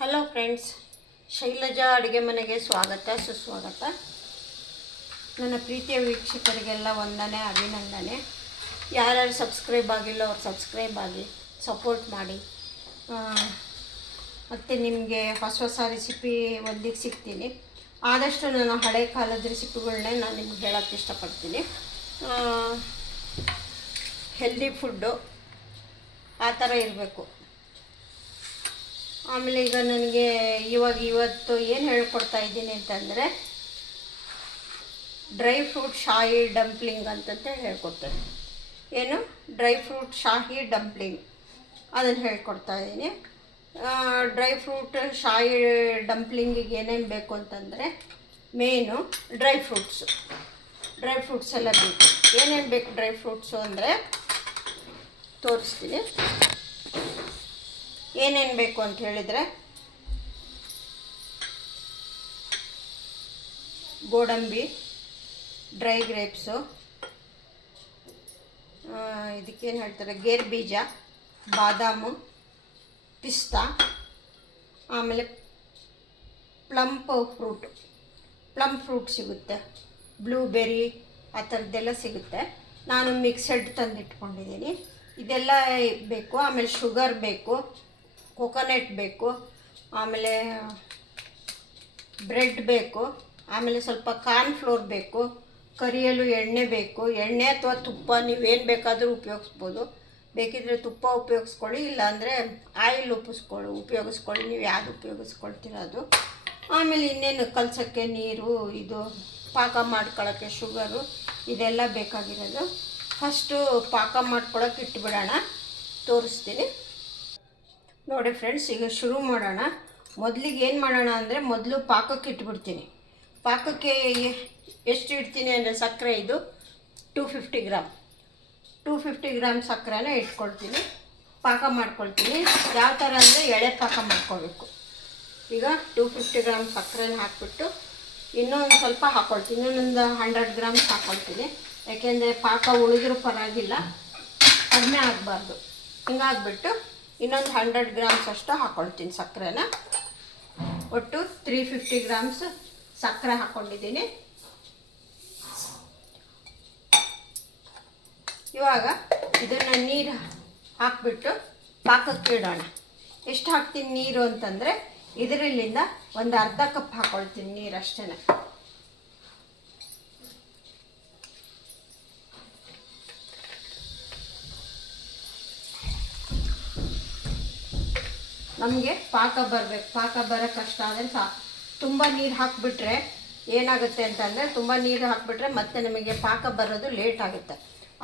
Hello friends, Shailaja ಅಡುಗೆ ಮನೆಗೆ ಸ್ವಾಗತ ಸುಸ್ವಾಗತ. ನನ್ನ ಪ್ರೀತಿಯ ವೀಕ್ಷಕರಿಗೆಲ್ಲ ವಂದನೆ, ಅಭಿನಂದನೆ. ಯಾರ್ಯಾರು ಸಬ್ಸ್ಕ್ರೈಬ್ ಆಗಿಲ್ಲ ಅವ್ರು ಸಬ್ಸ್ಕ್ರೈಬ್ ಆಗಿ ಸಪೋರ್ಟ್ ಮಾಡಿ. ಮತ್ತು ನಿಮಗೆ ಹೊಸ ಹೊಸ ರೆಸಿಪಿ ಒಂದಿಗೆ ಸಿಗ್ತೀನಿ. ಆದಷ್ಟು ನಾನು ಹಳೆ ಕಾಲದ ರೆಸಿಪಿಗಳನ್ನೇ ನಾನು ನಿಮ್ಗೆ ಹೇಳೋಕ್ಕೆ ಇಷ್ಟಪಡ್ತೀನಿ. ಹೆಲ್ದಿ ಫುಡ್ಡು ಆ ಥರ ಇರಬೇಕು. ಆಮೇಲೆ ಈಗ ನನಗೆ ಇವತ್ತು ಏನು ಹೇಳ್ಕೊಡ್ತಾ ಇದ್ದೀನಿ ಅಂತಂದರೆ ಡ್ರೈ ಫ್ರೂಟ್ ಶಾಹಿ ಡಂಪ್ಲಿಂಗ್ ಅಂತಂತೇಳಿ ಹೇಳ್ಕೊಡ್ತೇನೆ. ಏನು ಡ್ರೈ ಫ್ರೂಟ್ ಶಾಹಿ ಡಂಪ್ಲಿಂಗ್ ಅದನ್ನು ಹೇಳ್ಕೊಡ್ತಾ ಇದ್ದೀನಿ. ಡ್ರೈ ಫ್ರೂಟ್ ಶಾಹಿ ಡಂಪ್ಲಿಂಗಿಗೆ ಏನೇನು ಬೇಕು ಅಂತಂದರೆ ಮೇನು ಡ್ರೈ ಫ್ರೂಟ್ಸ್ ಎಲ್ಲ ಬೇಕು. ಏನೇನು ಬೇಕು ಡ್ರೈ ಫ್ರೂಟ್ಸು ಅಂದರೆ ತೋರಿಸ್ತೀನಿ. ಏನೇನು ಬೇಕು ಅಂತ ಹೇಳಿದರೆ ಗೋಡಂಬಿ, ಡ್ರೈ ಗ್ರೇಪ್ಸು, ಇದಕ್ಕೇನು ಹೇಳ್ತಾರೆ ಗೇರು ಬೀಜ, ಬಾದಾಮು, ಪಿಸ್ತಾ, ಆಮೇಲೆ ಪ್ಲಮ್ ಫ್ರೂಟ್ ಸಿಗುತ್ತೆ, ಬ್ಲೂಬೆರಿ ಆ ಥರದ್ದೆಲ್ಲ ಸಿಗುತ್ತೆ. ನಾನು ಮಿಕ್ಸಡ್ ತಂದಿಟ್ಕೊಂಡಿದ್ದೀನಿ. ಇದೆಲ್ಲ ಬೇಕು. ಆಮೇಲೆ ಶುಗರ್ ಬೇಕು, ಕೊಕೊನೆಟ್ ಬೇಕು, ಆಮೇಲೆ ಬ್ರೆಡ್ ಬೇಕು, ಆಮೇಲೆ ಸ್ವಲ್ಪ ಕಾರ್ನ್ಫ್ಲೋರ್ ಬೇಕು, ಕರಿಯಲು ಎಣ್ಣೆ ಬೇಕು. ಎಣ್ಣೆ ಅಥವಾ ತುಪ್ಪ ನೀವೇನು ಬೇಕಾದರೂ ಉಪಯೋಗಿಸ್ಬೋದು. ಬೇಕಿದ್ರೆ ತುಪ್ಪ ಉಪಯೋಗಿಸ್ಕೊಳ್ಳಿ, ಇಲ್ಲಾಂದರೆ ಆಯಿಲ್ ಉಪಯೋಗಿಸ್ಕೊಳ್ಳಿ. ನೀವು ಯಾವುದು ಉಪಯೋಗಿಸ್ಕೊಳ್ತೀರ ಅದು. ಆಮೇಲೆ ಇನ್ನೇನು ಕಲಸೋಕ್ಕೆ ನೀರು, ಇದು ಪಾಕ ಮಾಡ್ಕೊಳ್ಳೋಕ್ಕೆ ಶುಗರು, ಇದೆಲ್ಲ ಬೇಕಾಗಿರೋದು. ಫಸ್ಟು ಪಾಕ ಮಾಡ್ಕೊಳ್ಳೋಕೆ ಇಟ್ಬಿಡೋಣ, ತೋರಿಸ್ತೀನಿ ನೋಡಿ ಫ್ರೆಂಡ್ಸ್. ಈಗ ಶುರು ಮಾಡೋಣ. ಮೊದಲಿಗೆ ಏನು ಮಾಡೋಣ ಅಂದರೆ ಮೊದಲು ಪಾಕಕ್ಕೆ ಇಟ್ಬಿಡ್ತೀನಿ. ಪಾಕಕ್ಕೆ ಎಷ್ಟು ಇಡ್ತೀನಿ ಅಂದರೆ ಸಕ್ಕರೆ ಇದು 250 ಗ್ರಾಮ್ ಸಕ್ಕರೆನ ಇಟ್ಕೊಳ್ತೀನಿ. ಪಾಕ ಮಾಡ್ಕೊಳ್ತೀನಿ. ಯಾವ ಥರ ಅಂದರೆ ಎಳೆ ಪಾಕ ಮಾಡ್ಕೋಬೇಕು. ಈಗ 250 ಗ್ರಾಮ್ ಸಕ್ಕರೆನ ಹಾಕ್ಬಿಟ್ಟು ಇನ್ನೊಂದು ಸ್ವಲ್ಪ ಹಾಕ್ಕೊಳ್ತೀನಿ. ಇನ್ನೊಂದು 100 ಗ್ರಾಮ್ಸ್ ಹಾಕ್ಕೊಳ್ತೀನಿ. ಯಾಕೆಂದರೆ ಪಾಕ ಉಳಿದ್ರೂ ಪರವಾಗಿಲ್ಲ, ಕಡಿಮೆ ಆಗಬಾರ್ದು. ಹಿಂಗಾಗ್ಬಿಟ್ಟು ಇನ್ನೊಂದು 100 ಗ್ರಾಮ್ಸ್ ಅಷ್ಟು ಹಾಕ್ಕೊಳ್ತೀನಿ ಸಕ್ಕರೆನ. ಒಟ್ಟು 350 ಗ್ರಾಮ್ಸ್ ಸಕ್ಕರೆ ಹಾಕ್ಕೊಂಡಿದ್ದೀನಿ. ಇವಾಗ ಇದನ್ನು ನೀರು ಹಾಕ್ಬಿಟ್ಟು ಪಾಕಕ್ಕೆ ಇಡೋಣ. ಎಷ್ಟು ಹಾಕ್ತೀನಿ ನೀರು ಅಂತಂದರೆ ಇದರಲ್ಲಿಂದ ಒಂದು ಅರ್ಧ ಕಪ್ ಹಾಕ್ಕೊಳ್ತೀನಿ ನೀರು ಅಷ್ಟೇ. ನಮಗೆ ಪಾಕ ಬರಬೇಕು. ಪಾಕ ಬರೋ ಕಷ್ಟ ಆದರೆ ಸಾಕು. ತುಂಬ ನೀರು ಹಾಕಿಬಿಟ್ರೆ ಏನಾಗುತ್ತೆ ಅಂತಂದರೆ ತುಂಬ ನೀರು ಹಾಕಿಬಿಟ್ರೆ ಮತ್ತೆ ನಮಗೆ ಪಾಕ ಬರೋದು ಲೇಟ್ ಆಗುತ್ತೆ.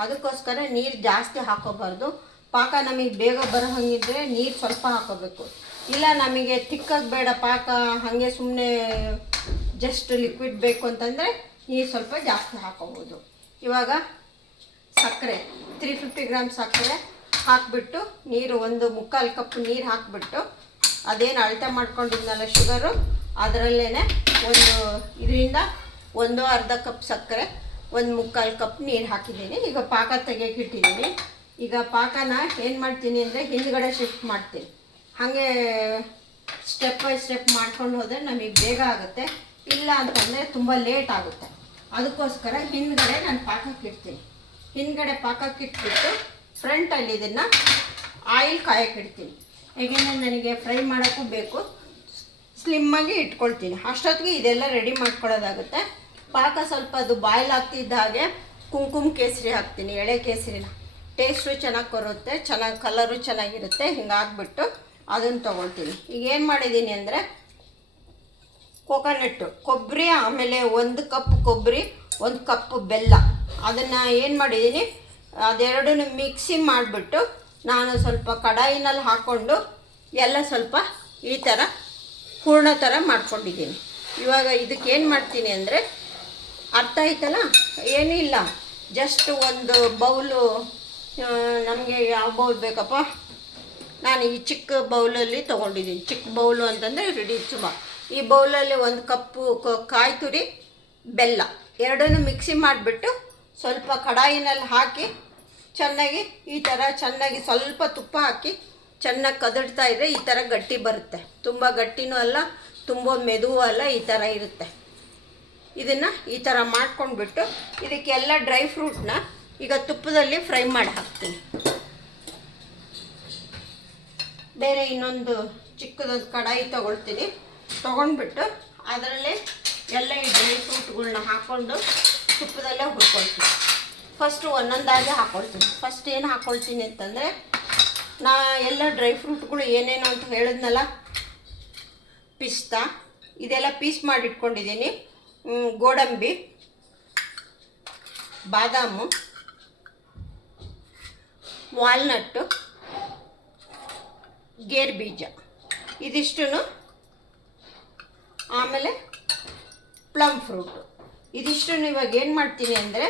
ಅದಕ್ಕೋಸ್ಕರ ನೀರು ಜಾಸ್ತಿ ಹಾಕೋಬಾರ್ದು. ಪಾಕ ನಮಗೆ ಬೇಗ ಬರೋ ಹಾಗಿದ್ದರೆ ನೀರು ಸ್ವಲ್ಪ ಹಾಕೋಬೇಕು. ಇಲ್ಲ ನಮಗೆ ತಿಕ್ಕಾಗಿ ಬೇಡ, ಪಾಕ ಹಾಗೆ ಸುಮ್ಮನೆ ಜಸ್ಟ್ ಲಿಕ್ವಿಡ್ ಬೇಕು ಅಂತಂದರೆ ನೀರು ಸ್ವಲ್ಪ ಜಾಸ್ತಿ ಹಾಕೋಬೋದು. ಇವಾಗ ಸಕ್ಕರೆ 350 ಗ್ರಾಮ್ ಸಕ್ಕರೆ ಹಾಕಿಬಿಟ್ಟು ನೀರು ಒಂದು 3/4 ಕಪ್ ನೀರು ಹಾಕಿಬಿಟ್ಟು ಅದೇನು ಅಳತೆ ಮಾಡ್ಕೊಂಡಿದ್ನಲ್ಲ ಶುಗರು, ಅದರಲ್ಲೇ ಇದರಿಂದ ಅರ್ಧ ಕಪ್ ಸಕ್ಕರೆ 1/4 ಕಪ್ ನೀರು ಹಾಕಿದ್ದೀನಿ. ಈಗ ಪಾಕ ತೆಗಿಯೋಕೆ ಇಟ್ಟಿದ್ದೀನಿ. ಈಗ ಪಾಕನ ಏನು ಮಾಡ್ತೀನಿ ಅಂದರೆ ಹಿಂದ್ಗಡೆ ಶಿಫ್ಟ್ ಮಾಡ್ತೀನಿ. ಹಾಗೆ ಸ್ಟೆಪ್ ಬೈ ಸ್ಟೆಪ್ ಮಾಡ್ಕೊಂಡು ಹೋದರೆ ನಮಗೆ ಬೇಗ ಆಗುತ್ತೆ. ಇಲ್ಲ ಅಂತಂದರೆ ತುಂಬ ಲೇಟ್ ಆಗುತ್ತೆ. ಅದಕ್ಕೋಸ್ಕರ ಹಿಂದ್ಗಡೆ ನಾನು ಪಾಕಕ್ಕೆ ಇಡ್ತೀನಿ. ಹಿಂದ್ಗಡೆ ಪಾಕಕ್ಕೆ ಇಟ್ಬಿಟ್ಟು ಫ್ರಂಟಲ್ಲಿ ಇದನ್ನು ಆಯಿಲ್ ಕಾಯಕ್ಕೆ ಇಡ್ತೀನಿ. ಹೇಗೆಂದರೆ ನನಗೆ ಫ್ರೈ ಮಾಡೋಕ್ಕೂ ಬೇಕು. ಸ್ಲಿಮ್ಮಾಗಿ ಇಟ್ಕೊಳ್ತೀನಿ. ಅಷ್ಟೊತ್ತಿಗೆ ಇದೆಲ್ಲ ರೆಡಿ ಮಾಡ್ಕೊಳ್ಳೋದಾಗುತ್ತೆ. ಪಾಕ ಸ್ವಲ್ಪ ಅದು ಬಾಯ್ಲ್ ಆಗ್ತಿದ್ದ ಹಾಗೆ ಕುಂಕುಮ ಕೇಸರಿ ಹಾಕ್ತೀನಿ, ಎಳೆ ಕೇಸರಿನ. ಟೇಸ್ಟು ಚೆನ್ನಾಗಿ ಬರುತ್ತೆ, ಚೆನ್ನಾಗಿ ಕಲರು ಚೆನ್ನಾಗಿರುತ್ತೆ. ಹಿಂಗಾಗ್ಬಿಟ್ಟು ಅದನ್ನು ತೊಗೊಳ್ತೀನಿ. ಈಗ ಏನು ಮಾಡಿದ್ದೀನಿ ಅಂದರೆ ಕೊಬ್ಬರಿ, ಆಮೇಲೆ 1 ಕಪ್ ಕೊಬ್ಬರಿ, 1 ಕಪ್ ಬೆಲ್ಲ, ಅದನ್ನು ಏನು ಮಾಡಿದ್ದೀನಿ ಅದೆರಡನ್ನು ಮಿಕ್ಸಿ ಮಾಡಿಬಿಟ್ಟು ನಾನು ಸ್ವಲ್ಪ ಕಡಾಯಿನಲ್ಲಿ ಹಾಕ್ಕೊಂಡು ಎಲ್ಲ ಸ್ವಲ್ಪ ಈ ಥರ ಹೂರ್ಣ ಥರ ಮಾಡ್ಕೊಂಡಿದ್ದೀನಿ. ಇವಾಗ ಇದಕ್ಕೆ ಏನು ಮಾಡ್ತೀನಿ ಅಂದರೆ ಅರ್ಥ ಆಯ್ತಲ್ಲ, ಏನೂ ಇಲ್ಲ, ಜಸ್ಟ್ ಒಂದು ಬೌಲು, ನಮಗೆ ಯಾವ ಬೌಲ್ ಬೇಕಪ್ಪ, ನಾನು ಈ ಚಿಕ್ಕ ಬೌಲಲ್ಲಿ ತೊಗೊಂಡಿದ್ದೀನಿ. ಚಿಕ್ಕ ಬೌಲು ಅಂತಂದರೆ ರೆಡಿ ಸುಮ. ಈ ಬೌಲಲ್ಲಿ 1 ಕಪ್ಪು ಕಾಯಿ ತುರಿ, ಬೆಲ್ಲ ಎರಡನ್ನೂ ಮಿಕ್ಸಿ ಮಾಡಿಬಿಟ್ಟು ಸ್ವಲ್ಪ ಕಡಾಯಿನಲ್ಲಿ ಹಾಕಿ ಚೆನ್ನಾಗಿ ಈ ಥರ ಚೆನ್ನಾಗಿ ಸ್ವಲ್ಪ ತುಪ್ಪ ಹಾಕಿ ಚೆನ್ನಾಗಿ ಕದಡ್ತಾ ಇದ್ದರೆ ಈ ಥರ ಗಟ್ಟಿ ಬರುತ್ತೆ. ತುಂಬ ಗಟ್ಟಿನೂ ಅಲ್ಲ, ತುಂಬ ಮೆದುವೂ ಅಲ್ಲ, ಈ ಥರ ಇರುತ್ತೆ. ಇದನ್ನು ಈ ಥರ ಮಾಡ್ಕೊಂಡ್ಬಿಟ್ಟು ಇದಕ್ಕೆಲ್ಲ ಡ್ರೈ ಫ್ರೂಟ್ನ ಈಗ ತುಪ್ಪದಲ್ಲಿ ಫ್ರೈ ಮಾಡಿ ಹಾಕ್ತೀನಿ. ಬೇರೆ ಇನ್ನೊಂದು ಚಿಕ್ಕದೊಂದು ಕಡಾಯಿ ತೊಗೊಂಡ್ಬಿಟ್ಟು ಅದರಲ್ಲೇ ಎಲ್ಲ ಈ ಡ್ರೈ ಫ್ರೂಟ್ಗಳ್ನ ಹಾಕ್ಕೊಂಡು ತುಪ್ಪದಲ್ಲೇ ಹುರ್ಕೊಳ್ತೀನಿ. ಫಸ್ಟು ಒಂದೊಂದಾಗಿ ಹಾಕ್ಕೊಳ್ತೀನಿ. ಫಸ್ಟ್ ಏನು ಹಾಕ್ಕೊಳ್ತೀನಿ ಅಂತಂದರೆ, ನಾ ಎಲ್ಲ ಡ್ರೈ ಫ್ರೂಟ್ಗಳು ಏನೇನು ಅಂತ ಹೇಳಿದ್ನಲ್ಲ, ಪಿಸ್ತಾ ಇದೆಲ್ಲ ಪೀಸ್ ಮಾಡಿಟ್ಕೊಂಡಿದ್ದೀನಿ, ಗೋಡಂಬಿ, ಬಾದಾಮು, ವಾಲ್ನಟ್ಟು, ಗೇರು ಬೀಜ ಇದಿಷ್ಟು, ಆಮೇಲೆ ಪ್ಲಮ್ ಫ್ರೂಟು ಇದಿಷ್ಟು. ಇವಾಗ ಏನು ಮಾಡ್ತೀನಿ ಅಂದರೆ,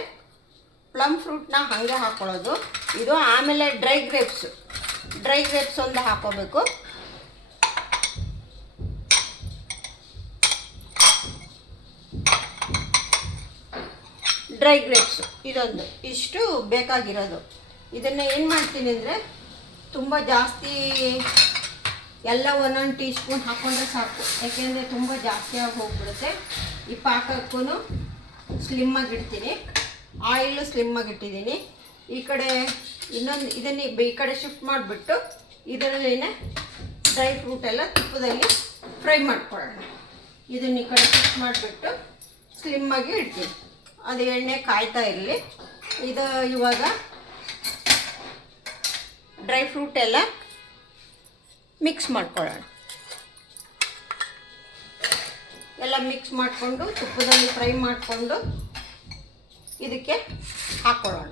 ಪ್ಲಮ್ ಫ್ರೂಟ್ನ ಹಾಗೆ ಹಾಕ್ಕೊಳ್ಳೋದು ಇದು. ಆಮೇಲೆ ಡ್ರೈ ಗ್ರೇಪ್ಸ್ ಒಂದು ಹಾಕ್ಕೋಬೇಕು. ಡ್ರೈ ಗ್ರೇಪ್ಸು ಇದೊಂದು, ಇಷ್ಟು ಬೇಕಾಗಿರೋದು. ಇದನ್ನು ಏನು ಮಾಡ್ತೀನಿ ಅಂದರೆ, ತುಂಬ ಜಾಸ್ತಿ ಎಲ್ಲ ಒಂದೊಂದು ಟೀ ಸ್ಪೂನ್ ಹಾಕ್ಕೊಂಡ್ರೆ ಸಾಕು, ಯಾಕೆಂದರೆ ತುಂಬ ಜಾಸ್ತಿಯಾಗಿ ಹೋಗ್ಬಿಡುತ್ತೆ. ಈ ಪಾಕಕ್ಕೂ ಸ್ಲಿಮ್ಮಾಗಿಡ್ತೀನಿ, ಆಯಿಲು ಸ್ಲಿಮ್ಮಾಗಿಟ್ಟಿದ್ದೀನಿ. ಈ ಕಡೆ ಇನ್ನೊಂದು ಇದನ್ನು ಈ ಕಡೆ ಶಿಫ್ಟ್ ಮಾಡಿಬಿಟ್ಟು ಇದರಲ್ಲೇ ಡ್ರೈ ಫ್ರೂಟ್ ಎಲ್ಲ ತುಪ್ಪದಲ್ಲಿ ಫ್ರೈ ಮಾಡ್ಕೊಳ್ಳೋಣ. ಇದನ್ನು ಈ ಕಡೆ ಶಿಫ್ಟ್ ಮಾಡಿಬಿಟ್ಟು ಸ್ಲಿಮ್ಮಾಗಿ ಇಡ್ತೀನಿ. ಅದು ಎಣ್ಣೆ ಕಾಯ್ತಾ ಇರಲಿ. ಇದು ಇವಾಗ ಡ್ರೈ ಫ್ರೂಟ್ ಎಲ್ಲ ಮಿಕ್ಸ್ ಮಾಡ್ಕೊಳ್ಳೋಣ. ಎಲ್ಲ ಮಿಕ್ಸ್ ಮಾಡಿಕೊಂಡು ತುಪ್ಪದಲ್ಲಿ ಫ್ರೈ ಮಾಡಿಕೊಂಡು ಇದಕ್ಕೆ ಹಾಕ್ಕೊಳ್ಳೋಣ.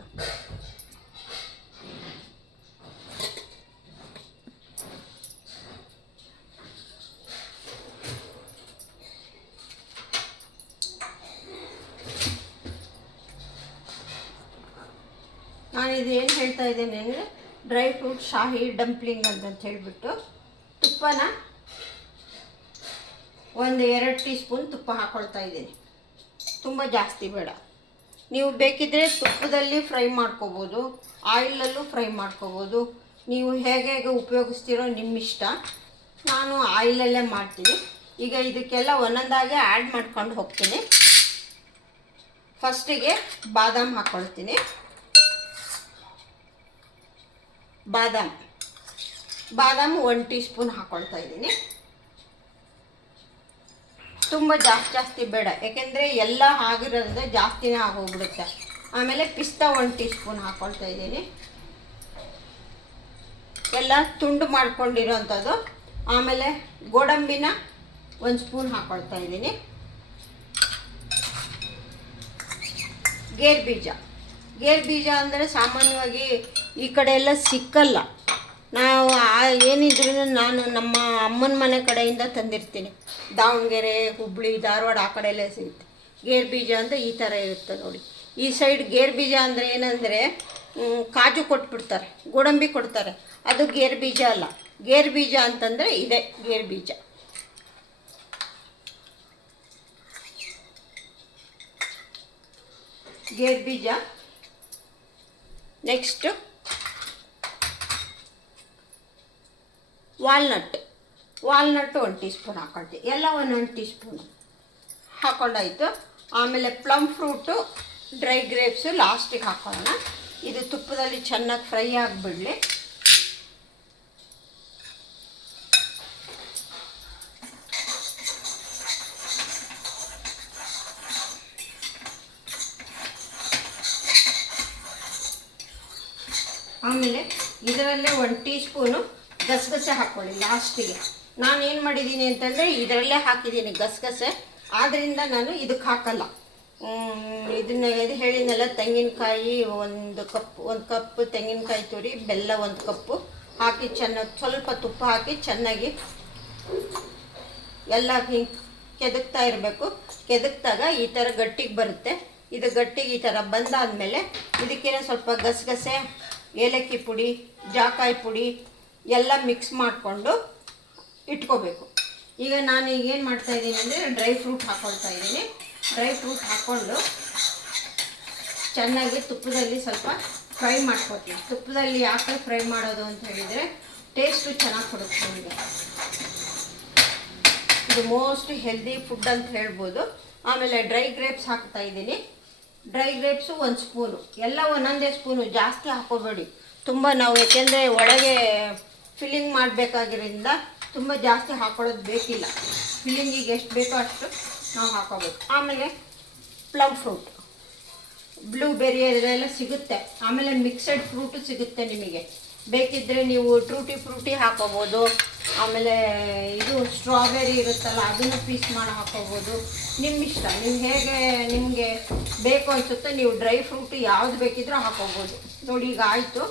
ನಾನು ಇದು ಏನು ಹೇಳ್ತಾ ಇದ್ದೇನೆ ಅಂದರೆ, ಡ್ರೈ ಫ್ರೂಟ್ ಶಾಹಿ ಡಂಪ್ಲಿಂಗ್ ಅಂತ ಹೇಳಿಬಿಟ್ಟು ತುಪ್ಪನ 1-2 ಟೀ ಸ್ಪೂನ್ ತುಪ್ಪ ಹಾಕ್ಕೊಳ್ತಾ ಇದ್ದೀನಿ. ತುಂಬ ಜಾಸ್ತಿ ಬೇಡ. ನೀವು ಬೇಕಿದ್ದರೆ ತುಪ್ಪದಲ್ಲಿ ಫ್ರೈ ಮಾಡ್ಕೋಬೋದು, ಆಯಿಲಲ್ಲೂ ಫ್ರೈ ಮಾಡ್ಕೋಬೋದು. ನೀವು ಹೇಗೆ ಉಪಯೋಗಿಸ್ತೀರೋ ನಿಮ್ಮಿಷ್ಟ. ನಾನು ಆಯಿಲಲ್ಲೇ ಮಾಡ್ತೀನಿ. ಈಗ ಇದಕ್ಕೆಲ್ಲ ಒಂದೊಂದಾಗಿ ಆ್ಯಡ್ ಮಾಡ್ಕೊಂಡು ಹೋಗ್ತೀನಿ. ಫಸ್ಟಿಗೆ ಬಾದಾಮ್ ಹಾಕ್ಕೊಳ್ತೀನಿ. ಬಾದಾಮ್ 1 ಟೀ ಸ್ಪೂನ್ ಹಾಕ್ಕೊಳ್ತಾ ಇದ್ದೀನಿ. ತುಂಬ ಜಾಸ್ತಿ ಬೇಡ, ಯಾಕೆಂದರೆ ಎಲ್ಲ ಆಗಿರೋದ್ರಿಂದ ಜಾಸ್ತಿನೇ ಆಗೋಗ್ಬಿಡುತ್ತೆ. ಆಮೇಲೆ ಪಿಸ್ತಾ 1 ಟೀ ಸ್ಪೂನ್ ಹಾಕ್ಕೊಳ್ತಾ ಇದ್ದೀನಿ, ಎಲ್ಲ ತುಂಡು ಮಾಡ್ಕೊಂಡಿರೋವಂಥದ್ದು. ಆಮೇಲೆ ಗೋಡಂಬಿನ 1 ಸ್ಪೂನ್ ಹಾಕ್ಕೊಳ್ತಾ ಇದ್ದೀನಿ. ಗೇರು ಬೀಜ ಅಂದರೆ ಸಾಮಾನ್ಯವಾಗಿ ಈ ಕಡೆ ಎಲ್ಲ ಸಿಕ್ಕಲ್ಲ. ನಾವು ಏನಿದ್ರೂ ನಾನು ನಮ್ಮ ಅಮ್ಮನ ಮನೆ ಕಡೆಯಿಂದ ತಂದಿರ್ತೀನಿ. ದಾವಣಗೆರೆ, ಹುಬ್ಬಳ್ಳಿ, ಧಾರವಾಡ ಆ ಕಡೆ ಎಲ್ಲ ಸಿಗುತ್ತೆ. ಗೇರು ಬೀಜ ಅಂದರೆ ಈ ಥರ ಇರುತ್ತೆ ನೋಡಿ. ಈ ಸೈಡ್ ಗೇರು ಬೀಜ ಅಂದರೆ ಏನಂದರೆ, ಕಾಜು ಕೊಟ್ಬಿಡ್ತಾರೆ, ಗೋಡಂಬಿ ಕೊಡ್ತಾರೆ. ಅದು ಗೇರು ಬೀಜ ಅಲ್ಲ. ಗೇರು ಬೀಜ ಅಂತಂದರೆ ಇದೆ ಗೇರು ಬೀಜ. ನೆಕ್ಸ್ಟು ವಾಲ್ನಟ್ 1 ಟೀ ಸ್ಪೂನ್ ಹಾಕ್ಕೊಳ್ತೀವಿ. ಎಲ್ಲ 1 ಟೀ ಸ್ಪೂನ್ ಹಾಕ್ಕೊಂಡಾಯಿತು. ಆಮೇಲೆ ಪ್ಲಮ್ ಫ್ರೂಟು, ಡ್ರೈ ಗ್ರೇಪ್ಸು ಲಾಸ್ಟಿಗೆ ಹಾಕ್ಕೊಳ್ಳೋಣ. ಇದು ತುಪ್ಪದಲ್ಲಿ ಚೆನ್ನಾಗಿ ಫ್ರೈ ಆಗಿಬಿಡಲಿ. ಆಮೇಲೆ ಇದರಲ್ಲೇ 1 ಟೀ ಸ್ಪೂನು ಗಸಗಸೆ ಹಾಕ್ಕೊಳ್ಳಿ ಲಾಸ್ಟಿಗೆ. ನಾನೇನು ಮಾಡಿದ್ದೀನಿ ಅಂತಂದರೆ, ಇದರಲ್ಲೇ ಹಾಕಿದ್ದೀನಿ ಗಸಗಸೆ, ಆದ್ದರಿಂದ ನಾನು ಇದಕ್ಕೆ ಹಾಕಲ್ಲ. ಇದು ಹೇಳಿದ್ನೆಲ್ಲ, ತೆಂಗಿನಕಾಯಿ 1 ಕಪ್ ತೆಂಗಿನಕಾಯಿ ತುರಿ, ಬೆಲ್ಲ 1 ಕಪ್ಪು ಹಾಕಿ ಚೆನ್ನಾಗಿ ಸ್ವಲ್ಪ ತುಪ್ಪ ಹಾಕಿ ಚೆನ್ನಾಗಿ ಎಲ್ಲ ಹಿಂಗೆ ಕೆದಕ್ತಾ ಇರಬೇಕು. ಕೆದಕ್ದಾಗ ಈ ಥರ ಗಟ್ಟಿಗೆ ಬರುತ್ತೆ. ಇದು ಗಟ್ಟಿಗೆ ಈ ಥರ ಬಂದಾದಮೇಲೆ ಇದಕ್ಕೇನೋ ಸ್ವಲ್ಪ ಗಸಗಸೆ, ಏಲಕ್ಕಿ ಪುಡಿ, ಜಾಕಾಯಿ ಪುಡಿ ಎಲ್ಲ ಮಿಕ್ಸ್ ಮಾಡಿಕೊಂಡು ಇಟ್ಕೋಬೇಕು. ಈಗ ನಾನು ಏನು ಮಾಡ್ತಾಯಿದ್ದೀನಿ ಅಂದರೆ, ಡ್ರೈ ಫ್ರೂಟ್ ಹಾಕ್ಕೊಳ್ತಾ ಇದ್ದೀನಿ. ಡ್ರೈ ಫ್ರೂಟ್ ಹಾಕ್ಕೊಂಡು ಚೆನ್ನಾಗಿ ತುಪ್ಪದಲ್ಲಿ ಸ್ವಲ್ಪ ಫ್ರೈ ಮಾಡ್ಕೊತೀನಿ. ತುಪ್ಪದಲ್ಲಿ ಯಾಕೆ ಫ್ರೈ ಮಾಡೋದು ಅಂತ ಹೇಳಿದರೆ, ಟೇಸ್ಟು ಚೆನ್ನಾಗಿ ಕೊಡುತ್ತೆ ನಿಮಗೆ. ಇದು ಮೋಸ್ಟ್ ಹೆಲ್ದಿ ಫುಡ್ ಅಂತ ಹೇಳ್ಬೋದು. ಆಮೇಲೆ ಡ್ರೈ ಗ್ರೇಪ್ಸ್ ಹಾಕ್ತಾ ಇದ್ದೀನಿ. ಡ್ರೈ ಗ್ರೇಪ್ಸು 1 ಸ್ಪೂನು, ಎಲ್ಲ ಒಂದೊಂದೇ ಸ್ಪೂನು, ಜಾಸ್ತಿ ಹಾಕೋಬೇಡಿ. ತುಂಬ ನಾವು ಏಕೆಂದರೆ ಒಳಗೆ ಫಿಲ್ಲಿಂಗ್ ಮಾಡಬೇಕಾಗಿರೋದ್ರಿಂದ ತುಂಬ ಜಾಸ್ತಿ ಹಾಕೊಳ್ಳೋದು ಬೇಕಿಲ್ಲ. ಫಿಲ್ಲಿಂಗಿಗೆ ಎಷ್ಟು ಬೇಕೋ ಅಷ್ಟು ನಾವು ಹಾಕೋಬೇಕು. ಆಮೇಲೆ ಪ್ಲಮ್ ಫ್ರೂಟ್, ಬ್ಲೂಬೆರಿ ಅದೆಲ್ಲ ಸಿಗುತ್ತೆ. ಆಮೇಲೆ ಮಿಕ್ಸೆಡ್ ಫ್ರೂಟು ಸಿಗುತ್ತೆ ನಿಮಗೆ. ಬೇಕಿದ್ದರೆ ನೀವು ಟ್ರೂಟಿ ಫ್ರೂಟಿ ಹಾಕೋಬೋದು. ಆಮೇಲೆ ಇದು ಸ್ಟ್ರಾಬೆರಿ ಇರುತ್ತಲ್ಲ ಅದನ್ನು ಪೀಸ್ ಮಾಡಿ ಹಾಕೋಬೋದು. ನಿಮ್ಮ ಇಷ್ಟ, ನೀವು ಹೇಗೆ ನಿಮಗೆ ಬೇಕು ಅನಿಸುತ್ತೆ ನೀವು ಡ್ರೈ ಫ್ರೂಟ್ ಯಾವುದು ಬೇಕಿದ್ರೂ ಹಾಕೋಬೋದು. ನೋಡಿ ಈಗ ಆಯಿತು,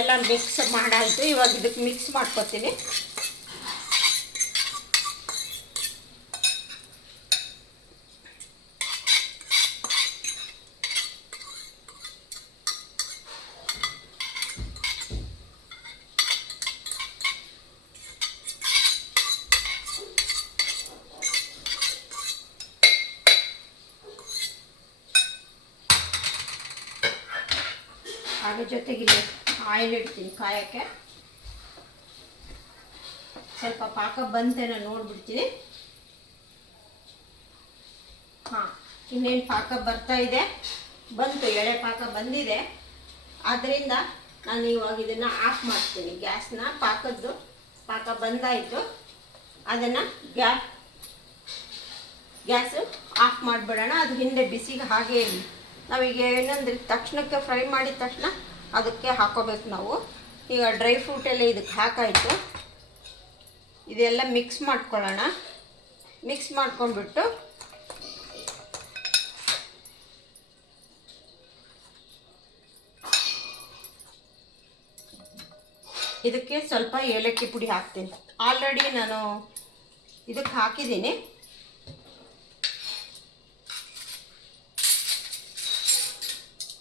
ಎಲ್ಲ ಮಿಕ್ಸ್ ಮಾಡಾಯಿತು. ಇವಾಗ ಇದಕ್ಕೆ ಮಿಕ್ಸ್ ಮಾಡ್ಕೊತೀನಿ. ಅದ್ರ ಜೊತೆಗೆ ಆಯಿಲ್ ಇಡ್ತೀನಿ ಕಾಯೋಕ್ಕೆ. ಸ್ವಲ್ಪ ಪಾಕ ಬಂತೇನೋ ನೋಡ್ಬಿಡ್ತೀನಿ. ಹಾಂ, ಇನ್ನೇನು ಪಾಕ ಬರ್ತಾ ಇದೆ, ಬಂತು, ಎಳೆ ಪಾಕ ಬಂದಿದೆ. ಆದ್ದರಿಂದ ನಾನು ಇವಾಗ ಇದನ್ನು ಆಫ್ ಮಾಡ್ತೀನಿ ಗ್ಯಾಸ್ನ. ಪಾಕ ಬಂದಾಯಿತು, ಅದನ್ನು ಗ್ಯಾಸು ಆಫ್ ಮಾಡಿಬಿಡೋಣ. ಅದು ಹಿಂದೆ ಬಿಸಿಗೆ ಹಾಗೆ ಇರಲಿ. ನಾವೀಗ ಏನಂದ್ರೆ ತಕ್ಷಣಕ್ಕೆ ಫ್ರೈ ಮಾಡಿದ ತಕ್ಷಣ ಅದಕ್ಕೆ ಹಾಕೋಬೇಕು ನಾವು. ಈಗ ಡ್ರೈ ಫ್ರೂಟೆಲ್ಲ ಇದಕ್ಕೆ ಹಾಕಾಯಿತು. ಇದೆಲ್ಲ ಮಿಕ್ಸ್ ಮಾಡ್ಕೊಳ್ಳೋಣ. ಮಿಕ್ಸ್ ಮಾಡ್ಕೊಂಡ್ಬಿಟ್ಟು ಇದಕ್ಕೆ ಸ್ವಲ್ಪ ಏಲಕ್ಕಿ ಪುಡಿ ಹಾಕ್ತೀನಿ. ಆಲ್ರೆಡಿ ನಾನು ಇದಕ್ಕೆ ಹಾಕಿದ್ದೀನಿ.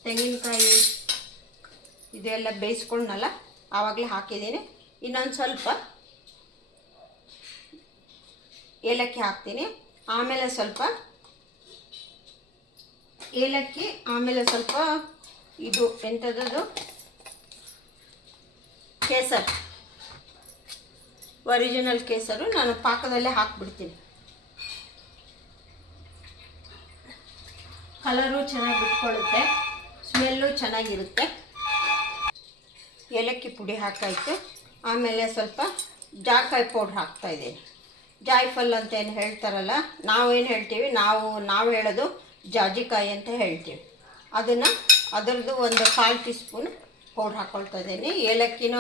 ತೆಂಗಿನಕಾಯಿ ಇದೆಲ್ಲ ಬೇಯಿಸ್ಕೊಂಡಲ್ಲ ಆವಾಗಲೇ ಹಾಕಿದ್ದೀನಿ. ಇನ್ನೊಂದು ಸ್ವಲ್ಪ ಏಲಕ್ಕಿ ಹಾಕ್ತೀನಿ. ಆಮೇಲೆ ಸ್ವಲ್ಪ ಏಲಕ್ಕಿ, ಆಮೇಲೆ ಸ್ವಲ್ಪ ಇದು ಎಂಥದ್ದು ಕೇಸರ್, ಒರಿಜಿನಲ್ ಕೇಸರು ನಾನು ಪಾಕದಲ್ಲೇ ಹಾಕ್ಬಿಡ್ತೀನಿ. ಕಲರು ಚೆನ್ನಾಗಿ ಬಿಟ್ಕೊಳ್ಳುತ್ತೆ, ಸ್ಮೆಲ್ಲು ಚೆನ್ನಾಗಿರುತ್ತೆ. ಏಲಕ್ಕಿ ಪುಡಿ ಹಾಕಾಯಿತು. ಆಮೇಲೆ ಸ್ವಲ್ಪ ಜಾಕಾಯಿ ಪೌಡ್ರ್ ಹಾಕ್ತಾಯಿದ್ದೀನಿ. ಜಾಯ್ಫಲ್ ಅಂತ ಏನು ಹೇಳ್ತಾರಲ್ಲ, ನಾವೇನು ಹೇಳ್ತೀವಿ, ನಾವು ಹೇಳೋದು ಜಾಜಿಕಾಯಿ ಅಂತ ಹೇಳ್ತೀವಿ. ಅದರದ್ದು ಒಂದು 1/4 ಟೀ ಸ್ಪೂನ್ ಪೌಡ್ರ್ ಹಾಕ್ಕೊಳ್ತಾ ಇದ್ದೀನಿ. ಏಲಕ್ಕಿನ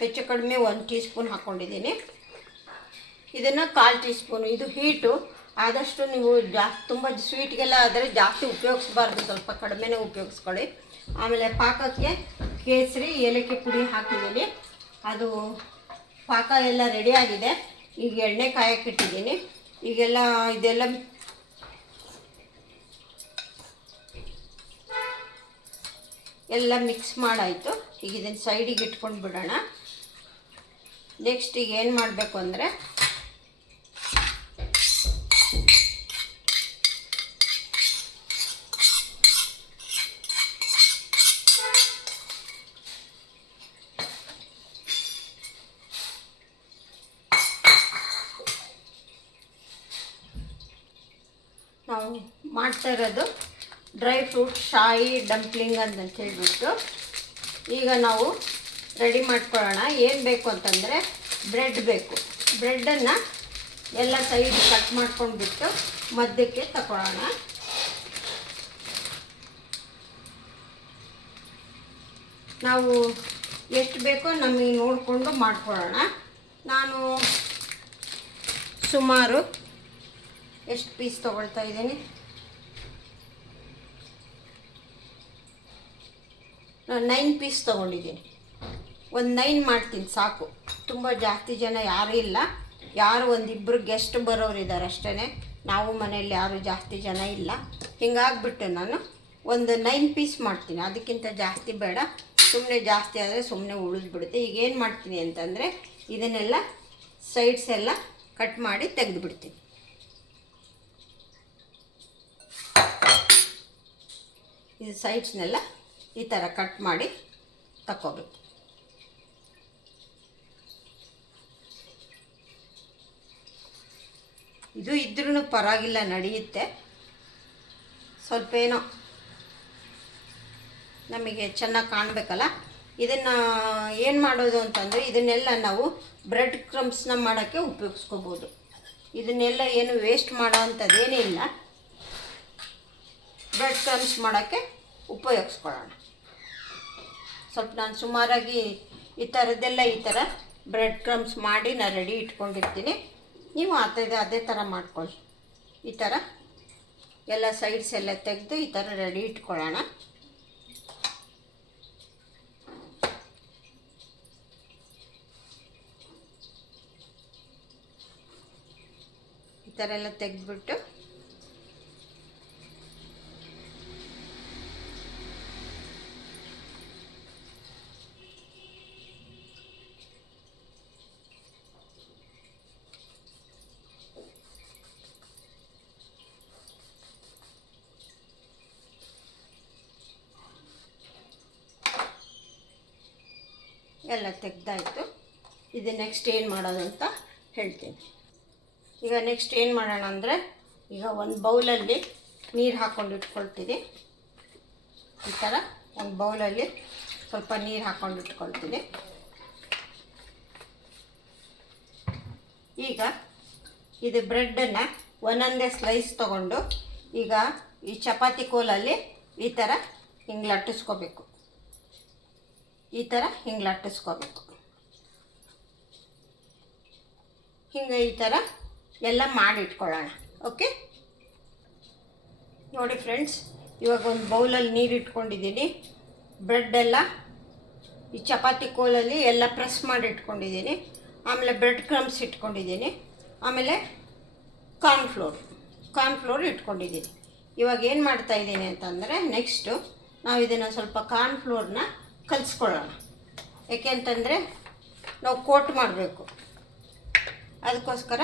ಹೆಚ್ಚು ಕಡಿಮೆ 1 ಟೀ ಸ್ಪೂನ್ ಹಾಕ್ಕೊಂಡಿದ್ದೀನಿ. ಇದನ್ನು 1/4 ಟೀ ಸ್ಪೂನು. ಇದು ಹೀಟು, ಆದಷ್ಟು ನೀವು ತುಂಬ ಸ್ವೀಟ್ಗೆಲ್ಲ ಆದರೆ ಜಾಸ್ತಿ ಉಪಯೋಗಿಸ್ಬಾರ್ದು, ಸ್ವಲ್ಪ ಕಡಿಮೆನೇ ಉಪಯೋಗಿಸ್ಕೊಳ್ಳಿ. ಆಮೇಲೆ ಪಾಕಕ್ಕೆ ಕೇಸರಿ ಏಲಕ್ಕಿ ಪುಡಿ ಹಾಕಿದ್ದೀನಿ. ಅದು ಪಾಕ ಎಲ್ಲ ರೆಡಿಯಾಗಿದೆ. ಈಗ ಎಣ್ಣೆ ಕಾಯಕ್ಕೆ ಇಟ್ಟಿದ್ದೀನಿ. ಈಗೆಲ್ಲ ಇದೆಲ್ಲ ಮಿಕ್ಸ್ ಮಾಡಾಯಿತು. ಈಗ ಇದನ್ನು ಸೈಡಿಗೆ ಇಟ್ಕೊಂಡು ಬಿಡೋಣ. ನೆಕ್ಸ್ಟ್ ಈಗ ಏನು ಮಾಡಬೇಕು ಅಂದರೆ ನಾವು ಮಾಡ್ತಾ ಇರೋದು ಡ್ರೈ ಫ್ರೂಟ್ ಶಾಯಿ ಡಂಪ್ಲಿಂಗ್ ಅಂತ ಹೇಳ್ಬಿಟ್ಟು. ಈಗ ನಾವು ರೆಡಿ ಮಾಡ್ಕೊಳ್ಳೋಣ. ಏನು ಬೇಕು ಅಂತಂದರೆ ಬ್ರೆಡ್ ಬೇಕು. ಬ್ರೆಡ್ಡನ್ನು ಎಲ್ಲ ಸೈಡ್ ಕಟ್ ಮಾಡ್ಕೊಂಡ್ಬಿಟ್ಟು ಮಧ್ಯಕ್ಕೆ ತಗೊಳ್ಳೋಣ. ನಾವು ಎಷ್ಟು ಬೇಕೋ ನಮಗೆ ನೋಡಿಕೊಂಡು ಮಾಡ್ಕೊಳ್ಳೋಣ. ನಾನು ಸುಮಾರು ಎಷ್ಟು ಪೀಸ್ ತೊಗೊಳ್ತಾ ಇದ್ದೀನಿ, ನಾನು 9 ಪೀಸ್ ತೊಗೊಂಡಿದ್ದೀನಿ. ಒಂದು 9 ಮಾಡ್ತೀನಿ ಸಾಕು. ತುಂಬ ಜಾಸ್ತಿ ಜನ ಯಾರೂ ಇಲ್ಲ, ಯಾರು ಒಂದಿಬ್ಬರು ಗೆಸ್ಟ್ ಬರೋರು ಇದ್ದಾರೆ ಅಷ್ಟೇ. ನಾವು ಮನೆಯಲ್ಲಿ ಯಾರು ಜಾಸ್ತಿ ಜನ ಇಲ್ಲ. ಹಿಂಗಾಗ್ಬಿಟ್ಟು ನಾನು ಒಂದು 9 ಪೀಸ್ ಮಾಡ್ತೀನಿ. ಅದಕ್ಕಿಂತ ಜಾಸ್ತಿ ಬೇಡ, ಸುಮ್ಮನೆ ಜಾಸ್ತಿ ಆದರೆ ಸುಮ್ಮನೆ ಉಳಿದ್ಬಿಡುತ್ತೆ. ಈಗ ಏನು ಮಾಡ್ತೀನಿ ಅಂತಂದರೆ ಇದನ್ನೆಲ್ಲ ಸೈಡ್ಸ್ ಎಲ್ಲ ಕಟ್ ಮಾಡಿ ತೆಗೆದುಬಿಡ್ತೀನಿ. ಇದು ಸೈಡ್ಸ್ನೆಲ್ಲ ಈ ಥರ ಕಟ್ ಮಾಡಿ ತಕ್ಕೋಬೇಕು. ಇದು ಇದ್ರೂ ಪರವಾಗಿಲ್ಲ, ನಡೆಯುತ್ತೆ. ಸ್ವಲ್ಪ ಏನೋ ನಮಗೆ ಚೆನ್ನಾಗಿ ಕಾಣಬೇಕಲ್ಲ. ಇದನ್ನು ಏನು ಮಾಡೋದು ಅಂತಂದರೆ, ಇದನ್ನೆಲ್ಲ ನಾವು ಬ್ರೆಡ್ ಕ್ರಮ್ಸ್ನ ಮಾಡೋಕ್ಕೆ ಉಪಯೋಗಿಸ್ಕೋಬೋದು. ಇದನ್ನೆಲ್ಲ ಏನು ವೇಸ್ಟ್ ಮಾಡೋ ಅಂಥದ್ದೇನೇ ಇಲ್ಲ, ಬ್ರೆಡ್ ಕ್ರಮ್ಸ್ ಮಾಡೋಕ್ಕೆ ಉಪಯೋಗಿಸ್ಕೊಳ್ಳೋಣ. ಸ್ವಲ್ಪ ನಾನು ಸುಮಾರಾಗಿ ಈ ಥರ ಬ್ರೆಡ್ ಕ್ರಮ್ಸ್ ಮಾಡಿ ನಾನು ರೆಡಿ ಇಟ್ಕೊಂಡಿರ್ತೀನಿ. ನೀವು ಅದೇ ಥರ ಮಾಡ್ಕೊಳ್ಳಿ. ಈ ಥರ ಎಲ್ಲ ಸೈಡ್ಸ್ ಎಲ್ಲ ತೆಗೆದು ಈ ಥರ ರೆಡಿ ಇಟ್ಕೊಳ್ಳೋಣ. ಈ ಥರ ಎಲ್ಲ ತೆಗೆದ್ಬಿಟ್ಟು ಎಲ್ಲ ತೆಗ್ದಾಯಿತು. ಇದು ನೆಕ್ಸ್ಟ್ ಏನು ಮಾಡೋದು ಅಂತ ಹೇಳ್ತೀನಿ. ಈಗ ನೆಕ್ಸ್ಟ್ ಏನು ಮಾಡೋಣ ಅಂದರೆ, ಈಗ ಒಂದು ಬೌಲಲ್ಲಿ ನೀರು ಹಾಕ್ಕೊಂಡು ಇಟ್ಕೊಳ್ತೀನಿ. ಈ ಥರ ಒಂದು ಬೌಲಲ್ಲಿ ಸ್ವಲ್ಪ ನೀರು ಹಾಕ್ಕೊಂಡು ಇಟ್ಕೊಳ್ತೀನಿ. ಈಗ ಇದು ಬ್ರೆಡ್ಡನ್ನು ಒಂದೊಂದೇ ಸ್ಲೈಸ್ ತೊಗೊಂಡು ಈಗ ಈ ಚಪಾತಿ ಕೋಲಲ್ಲಿ ಈ ಥರ ಹಿಂಗೆ ಲಟ್ಟಿಸ್ಕೋಬೇಕು. ಈ ಥರ ಹಿಂಗೆ ಲಟ್ಟಿಸ್ಕೋಬೇಕು. ಹಿಂಗೆ ಈ ಥರ ಎಲ್ಲ ಮಾಡಿಟ್ಕೊಳ್ಳೋಣ. ಓಕೆ, ನೋಡಿ ಫ್ರೆಂಡ್ಸ್, ಇವಾಗ ಒಂದು ಬೌಲಲ್ಲಿ ನೀರು ಇಟ್ಕೊಂಡಿದ್ದೀನಿ. ಬ್ರೆಡ್ಡೆಲ್ಲ ಈ ಚಪಾತಿ ಕೋಲಲ್ಲಿ ಎಲ್ಲ ಪ್ರೆಸ್ ಮಾಡಿ ಇಟ್ಕೊಂಡಿದ್ದೀನಿ. ಆಮೇಲೆ ಬ್ರೆಡ್ ಕ್ರಮ್ಸ್ ಇಟ್ಕೊಂಡಿದ್ದೀನಿ. ಆಮೇಲೆ ಕಾರ್ನ್ಫ್ಲೋರ್ ಇಟ್ಕೊಂಡಿದ್ದೀನಿ. ಇವಾಗ ಏನು ಮಾಡ್ತಾಯಿದ್ದೀನಿ ಅಂತಂದರೆ, ನೆಕ್ಸ್ಟು ನಾವು ಇದನ್ನು ಸ್ವಲ್ಪ ಕಾರ್ನ್ಫ್ಲೋರ್ನ ಕಲಿಸ್ಕೊಳ್ಳೋಣ. ಏಕೆ ಅಂತಂದರೆ ನಾವು ಕೋಟ್ ಮಾಡಬೇಕು. ಅದಕ್ಕೋಸ್ಕರ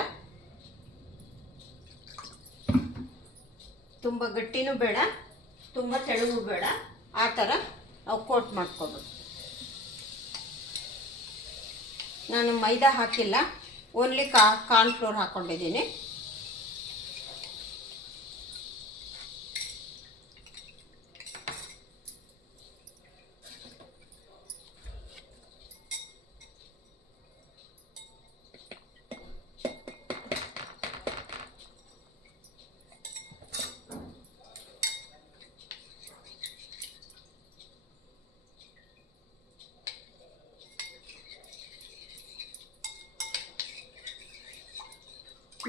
ತುಂಬ ಗಟ್ಟಿನೂ ಬೇಡ, ತುಂಬ ತೆಳುವೂ ಬೇಡ, ಆ ಥರ ನಾವು ಕೋಟ್ ಮಾಡ್ಕೋಬೇಕು. ನಾನು ಮೈದಾ ಹಾಕಿಲ್ಲ, ಓನ್ಲಿ ಕಾರ್ನ್ಫ್ಲೋರ್ ಹಾಕ್ಕೊಂಡಿದ್ದೀನಿ.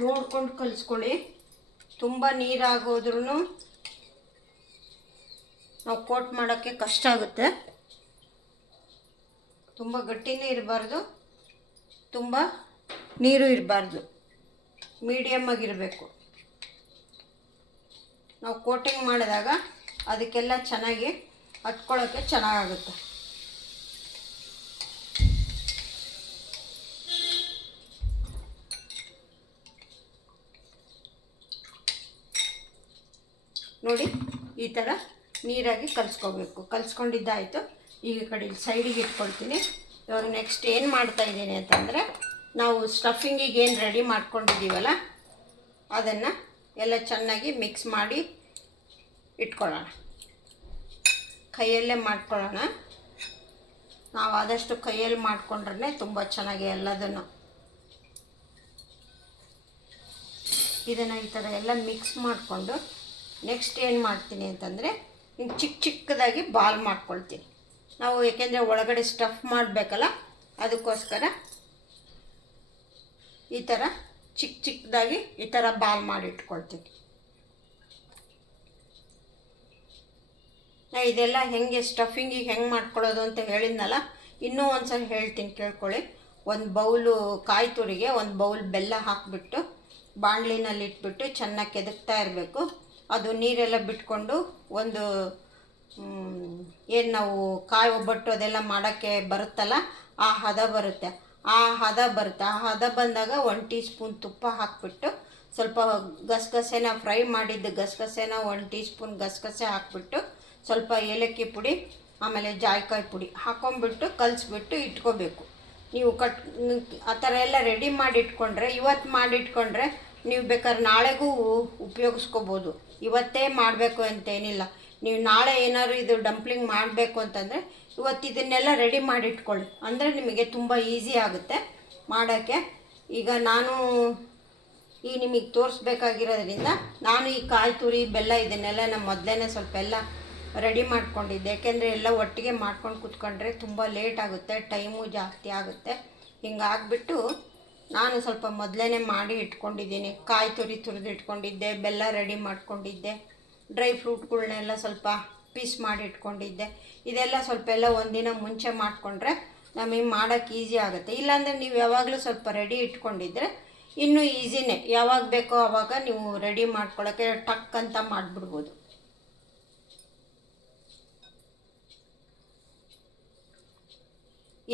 ನೋಡ್ಕೊಂಡು ಕಲಿಸ್ಕೊಳ್ಳಿ. ತುಂಬ ನೀರಾಗೋದ್ರೂ ನಾವು ಕೋಟ್ ಮಾಡೋಕ್ಕೆ ಕಷ್ಟ ಆಗುತ್ತೆ. ತುಂಬ ಗಟ್ಟಿನೇ ಇರಬಾರ್ದು, ತುಂಬ ನೀರು ಇರಬಾರ್ದು, ಮೀಡಿಯಮ್ ಆಗಿರಬೇಕು. ನಾವು ಕೋಟಿಂಗ್ ಮಾಡಿದಾಗ ಅದಕ್ಕೆಲ್ಲ ಚೆನ್ನಾಗಿ ಹತ್ಕೊಳ್ಳೋಕ್ಕೆ ಚೆನ್ನಾಗಾಗುತ್ತೆ. ನೋಡಿ, ಈ ಥರ ನೀರಾಗಿ ಕಲಿಸ್ಕೋಬೇಕು. ಕಲಿಸ್ಕೊಂಡಿದ್ದಾಯಿತು. ಈಗ ಕಡೆ ಸೈಡಿಗೆ ಇಟ್ಕೊಳ್ತೀನಿ. ಇವಾಗ ನೆಕ್ಸ್ಟ್ ಏನು ಮಾಡ್ತಾಯಿದ್ದೀನಿ ಅಂತಂದರೆ, ನಾವು ಸ್ಟಫಿಂಗಿಗೆ ಏನು ರೆಡಿ ಮಾಡ್ಕೊಂಡಿದ್ದೀವಲ್ಲ ಅದನ್ನು ಎಲ್ಲ ಚೆನ್ನಾಗಿ ಮಿಕ್ಸ್ ಮಾಡಿ ಇಟ್ಕೊಳ್ಳೋಣ. ಕೈಯಲ್ಲೇ ಮಾಡ್ಕೊಳ್ಳೋಣ. ನಾವು ಆದಷ್ಟು ಕೈಯಲ್ಲಿ ಮಾಡಿಕೊಂಡ್ರೆ ತುಂಬ ಚೆನ್ನಾಗಿ ಎಲ್ಲದನ್ನು. ಇದನ್ನು ಈ ಥರ ಎಲ್ಲ ಮಿಕ್ಸ್ ಮಾಡಿಕೊಂಡು ನೆಕ್ಸ್ಟ್ ಏನು ಮಾಡ್ತೀನಿ ಅಂತಂದರೆ, ಹಿಂಗೆ ಚಿಕ್ಕದಾಗಿ ಬಾಲ್ ಮಾಡ್ಕೊಳ್ತೀನಿ. ನಾವು ಏಕೆಂದರೆ ಒಳಗಡೆ ಸ್ಟಫ್ ಮಾಡಬೇಕಲ್ಲ, ಅದಕ್ಕೋಸ್ಕರ ಈ ಥರ ಚಿಕ್ಕದಾಗಿ ಈ ಥರ ಬಾಲ್ ಮಾಡಿ ಇಟ್ಕೊಳ್ತೀನಿ. ನಾ ಇದೆಲ್ಲ ಹೆಂಗೆ ಸ್ಟಫಿಂಗಿಗೆ ಹೆಂಗೆ ಮಾಡ್ಕೊಳ್ಳೋದು ಅಂತ ಹೇಳಿದ್ನಲ್ಲ, ಇನ್ನೂ ಒಂದು ಸಲ ಹೇಳ್ತೀನಿ, ಕೇಳ್ಕೊಳ್ಳಿ. ಒಂದು ಬೌಲು ಕಾಯಿ ತುರಿಗೆ ಒಂದು ಬೌಲ್ ಬೆಲ್ಲ ಹಾಕಿಬಿಟ್ಟು ಬಾಣಲಿನಲ್ಲಿ ಇಟ್ಬಿಟ್ಟು ಚೆನ್ನಾಗಿ ಕೆದಕ್ತಾ ಇರಬೇಕು. ಅದು ನೀರೆಲ್ಲ ಬಿಟ್ಕೊಂಡು ಒಂದು ಏನು ನಾವು ಕಾಯಿ ಒಬ್ಬಟ್ಟು ಅದೆಲ್ಲ ಮಾಡೋಕ್ಕೆ ಬರುತ್ತಲ್ಲ, ಆ ಹದ ಬರುತ್ತೆ. ಆ ಹದ ಬಂದಾಗ 1 ಟೀ ಸ್ಪೂನ್ ತುಪ್ಪ ಹಾಕಿಬಿಟ್ಟು ಸ್ವಲ್ಪ ಗಸಗಸೆನ ಫ್ರೈ ಮಾಡಿದ್ದು ಗಸಗಸೆನ 1 ಟೀ ಸ್ಪೂನ್ ಗಸಗಸೆ ಹಾಕಿಬಿಟ್ಟು ಸ್ವಲ್ಪ ಏಲಕ್ಕಿ ಪುಡಿ ಆಮೇಲೆ ಜಾಯಿಕಾಯಿ ಪುಡಿ ಹಾಕೊಂಡ್ಬಿಟ್ಟು ಕಲಿಸ್ಬಿಟ್ಟು ಇಟ್ಕೋಬೇಕು. ನೀವು ಆ ಥರ ಎಲ್ಲ ರೆಡಿ ಮಾಡಿ ಇಟ್ಕೊಂಡ್ರೆ, ಇವತ್ತು ಮಾಡಿಟ್ಕೊಂಡ್ರೆ ನೀವು ಬೇಕಾದ್ರೆ ನಾಳೆಗೂ ಉಪಯೋಗಿಸ್ಕೋಬೋದು. ಇವತ್ತೇ ಮಾಡಬೇಕು ಅಂತೇನಿಲ್ಲ. ನೀವು ನಾಳೆ ಏನಾದ್ರು ಇದು ಡಂಪ್ಲಿಂಗ್ ಮಾಡಬೇಕು ಅಂತಂದರೆ ಇವತ್ತು ಇದನ್ನೆಲ್ಲ ರೆಡಿ ಮಾಡಿಟ್ಕೊಳ್ಳಿ. ಅಂದರೆ ನಿಮಗೆ ತುಂಬ ಈಸಿ ಆಗುತ್ತೆ ಮಾಡೋಕ್ಕೆ. ಈಗ ನಾನು ನಿಮಗೆ ತೋರಿಸ್ಬೇಕಾಗಿರೋದ್ರಿಂದ ನಾನು ಈ ಕಾಯಿ ತುರಿ ಬೆಲ್ಲ ಇದನ್ನೆಲ್ಲ ನಾನು ಮೊದಲೇ ಸ್ವಲ್ಪ ಎಲ್ಲ ರೆಡಿ ಮಾಡ್ಕೊಂಡಿದ್ದೆ. ಯಾಕೆಂದರೆ ಎಲ್ಲ ಒಟ್ಟಿಗೆ ಮಾಡ್ಕೊಂಡು ಕೂತ್ಕೊಂಡ್ರೆ ತುಂಬ ಲೇಟ್ ಆಗುತ್ತೆ, ಟೈಮು ಜಾಸ್ತಿ ಆಗುತ್ತೆ. ಹಿಂಗಾಗ್ಬಿಟ್ಟು ನಾನು ಸ್ವಲ್ಪ ಮೊದಲೇ ಮಾಡಿ ಇಟ್ಕೊಂಡಿದ್ದೀನಿ. ಕಾಯಿ ತುರಿ ತುರಿದು ಇಟ್ಕೊಂಡಿದ್ದೆ, ಬೆಲ್ಲ ರೆಡಿ ಮಾಡ್ಕೊಂಡಿದ್ದೆ, ಡ್ರೈ ಫ್ರೂಟ್ಗಳ್ನೆಲ್ಲ ಸ್ವಲ್ಪ ಪೀಸ್ ಮಾಡಿ ಇಟ್ಕೊಂಡಿದ್ದೆ. ಇದೆಲ್ಲ ಸ್ವಲ್ಪ ಎಲ್ಲ ಒಂದಿನ ಮುಂಚೆ ಮಾಡಿಕೊಂಡ್ರೆ ನಮಗೆ ಮಾಡೋಕ್ಕೆ ಈಸಿ ಆಗುತ್ತೆ. ಇಲ್ಲಾಂದರೆ ನೀವು ಯಾವಾಗಲೂ ಸ್ವಲ್ಪ ರೆಡಿ ಇಟ್ಕೊಂಡಿದ್ರೆ ಇನ್ನೂ ಈಸಿನೇ. ಯಾವಾಗ ಬೇಕೋ ಆವಾಗ ನೀವು ರೆಡಿ ಮಾಡ್ಕೊಳ್ಳೋಕ್ಕೆ ಟಕ್ ಅಂತ ಮಾಡಿಬಿಡ್ಬೋದು.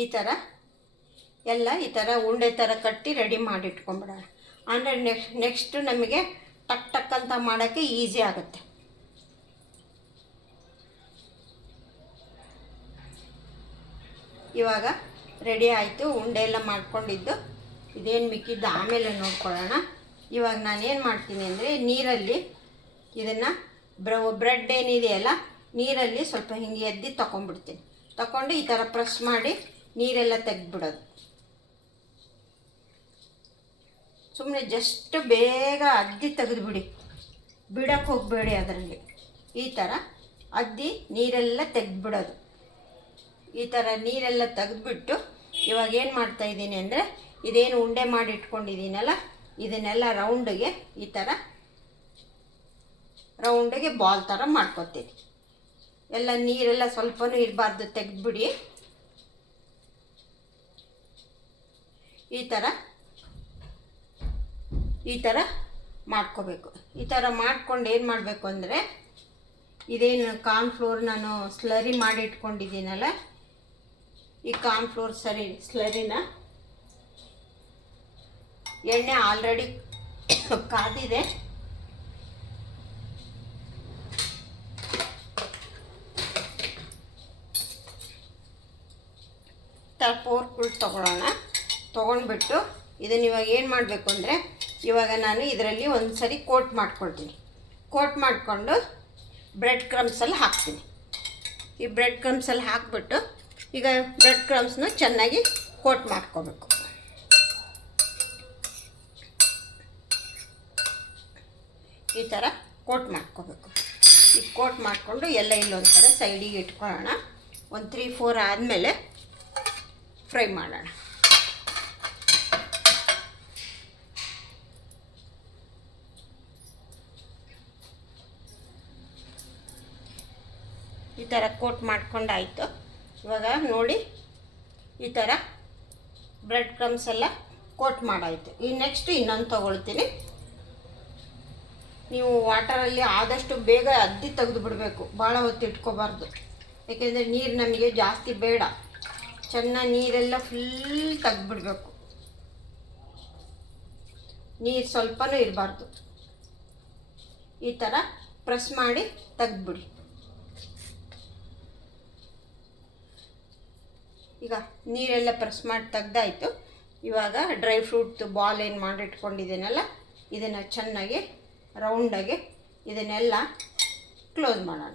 ಈ ಥರ ಎಲ್ಲ ಈ ಥರ ಉಂಡೆ ಥರ ಕಟ್ಟಿ ರೆಡಿ ಮಾಡಿ ಇಟ್ಕೊಂಬಿಡೋಣ. ಅಂದರೆ ನೆಕ್ಸ್ಟ್ ನಮಗೆ ಟಕ್ ಟಕ್ ಅಂತ ಮಾಡೋಕ್ಕೆ ಈಸಿ ಆಗುತ್ತೆ. ಇವಾಗ ರೆಡಿ ಆಯಿತು, ಉಂಡೆ ಎಲ್ಲ ಮಾಡ್ಕೊಂಡಿದ್ದು. ಇದೇನು ಮಿಕ್ಕಿದ್ದು ಆಮೇಲೆ ನೋಡ್ಕೊಳ್ಳೋಣ. ಇವಾಗ ನಾನೇನು ಮಾಡ್ತೀನಿ ಅಂದರೆ ನೀರಲ್ಲಿ ಇದನ್ನು ಬ್ರೆಡ್ ಏನಿದೆಯಲ್ಲ ನೀರಲ್ಲಿ ಸ್ವಲ್ಪ ಹಿಂಗೆ ಎದ್ದು ತಗೊಂಡ್ಬಿಡ್ತೀನಿ. ತಗೊಂಡು ಈ ಥರ ಪ್ರೆಸ್ ಮಾಡಿ ನೀರೆಲ್ಲ ತೆಗೆದ್ಬಿಡೋದು. ಸುಮ್ಮನೆ ಜಸ್ಟ್ ಬೇಗ ಅದ್ದಿ ತೆಗೆದುಬಿಡಿ, ಬಿಡೋಕ್ಕೆ ಹೋಗಬೇಡಿ ಅದರಲ್ಲಿ. ಈ ಥರ ಅದ್ದಿ ನೀರೆಲ್ಲ ತೆಗೆದ್ಬಿಡೋದು. ಈ ಥರ ನೀರೆಲ್ಲ ತೆಗೆದ್ಬಿಟ್ಟು ಇವಾಗ ಏನು ಮಾಡ್ತಾಯಿದ್ದೀನಿ ಅಂದರೆ ಇದೇನು ಉಂಡೆ ಮಾಡಿ ಇಟ್ಕೊಂಡಿದ್ದೀನಲ್ಲ ಇದನ್ನೆಲ್ಲ ರೌಂಡಿಗೆ ಈ ಥರ ರೌಂಡಿಗೆ ಬಾಲ್ ಥರ ಮಾಡ್ಕೊತೀನಿ. ಎಲ್ಲ ನೀರೆಲ್ಲ ಸ್ವಲ್ಪನೂ ಇರಬಾರ್ದು, ತೆಗೆದ್ಬಿಡಿ. ಈ ಥರ ಮಾಡ್ಕೋಬೇಕು. ಈ ಥರ ಮಾಡ್ಕೊಂಡು ಏನು ಮಾಡಬೇಕು ಅಂದರೆ ಇದೇನು ಕಾರ್ನ್ಫ್ಲೋರ್ ನಾನು ಸ್ಲರಿ ಮಾಡಿ ಇಟ್ಕೊಂಡಿದ್ದೀನಲ್ಲ, ಈ ಕಾರ್ನ್ಫ್ಲೋರ್ ಸ್ಲರಿನ ಎಣ್ಣೆ ಆಲ್ರೆಡಿ ಕಾದಿದೆ. ಫೋರ್ಕ್ಗಳು ತೊಗೊಳ್ಳೋಣ. ತೊಗೊಂಡ್ಬಿಟ್ಟು ಇದನ್ನು ಇವಾಗ ಏನು ಮಾಡಬೇಕು ಅಂದರೆ ಇವಾಗ ನಾನು ಇದರಲ್ಲಿ ಒಂದು ಸರಿ ಕೋಟ್ ಮಾಡ್ಕೊಳ್ತೀನಿ. ಕೋಟ್ ಮಾಡಿಕೊಂಡು ಬ್ರೆಡ್ ಕ್ರಮ್ಸಲ್ಲಿ ಹಾಕ್ತೀನಿ. ಈ ಬ್ರೆಡ್ ಕ್ರಮ್ಸಲ್ಲಿ ಹಾಕಿಬಿಟ್ಟು ಈಗ ಬ್ರೆಡ್ ಕ್ರಮ್ಸ್ನ ಚೆನ್ನಾಗಿ ಕೋಟ್ ಮಾಡ್ಕೋಬೇಕು. ಈ ಥರ ಕೋಟ್ ಮಾಡ್ಕೋಬೇಕು. ಈ ಕೋಟ್ ಮಾಡಿಕೊಂಡು ಎಲ್ಲ ಇಲ್ಲೊಂದು ಕಡೆ ಸೈಡಿಗೆ ಇಟ್ಕೊಳ್ಳೋಣ. ಒಂದು 3-4 ಆದಮೇಲೆ ಫ್ರೈ ಮಾಡೋಣ. ಈ ಥರ ಕೋಟ್ ಮಾಡ್ಕೊಂಡಾಯಿತು. ಇವಾಗ ನೋಡಿ ಈ ಥರ ಬ್ರೆಡ್ ಕ್ರಮ್ಸ್ ಎಲ್ಲ ಕೋಟ್ ಮಾಡಾಯಿತು. ಈ ನೆಕ್ಸ್ಟ್ ಇನ್ನೊಂದು ತೊಗೊಳ್ತೀನಿ. ನೀವು ವಾಟರಲ್ಲಿ ಆದಷ್ಟು ಬೇಗ ಅದ್ದಿ ತೆಗೆದು ಬಿಡಬೇಕು, ಭಾಳ ಹೊತ್ತು ಇಟ್ಕೋಬಾರ್ದು. ಯಾಕೆಂದರೆ ನೀರು ನಮಗೆ ಜಾಸ್ತಿ ಬೇಡ, ಚೆನ್ನಾಗಿ ನೀರೆಲ್ಲ ಫುಲ್ ತೆಗೆದುಬಿಡ್ಬೇಕು. ನೀರು ಸ್ವಲ್ಪನೂ ಇರಬಾರ್ದು. ಈ ಥರ ಪ್ರೆಸ್ ಮಾಡಿ ತೆಗೆದ್ಬಿಡಿ. ಈಗ ನೀರೆಲ್ಲ ಪ್ರೆಸ್ ಮಾಡಿ ತೆಗ್ದಾಯಿತು. ಇವಾಗ ಡ್ರೈ ಫ್ರೂಟ್ ಬಾಲ್ ಏನು ಮಾಡಿಟ್ಕೊಂಡಿದ್ದೀನಲ್ಲ ಇದನ್ನು ಚೆನ್ನಾಗಿ ರೌಂಡಾಗಿ ಇದನ್ನೆಲ್ಲ ಕ್ಲೋಸ್ ಮಾಡೋಣ.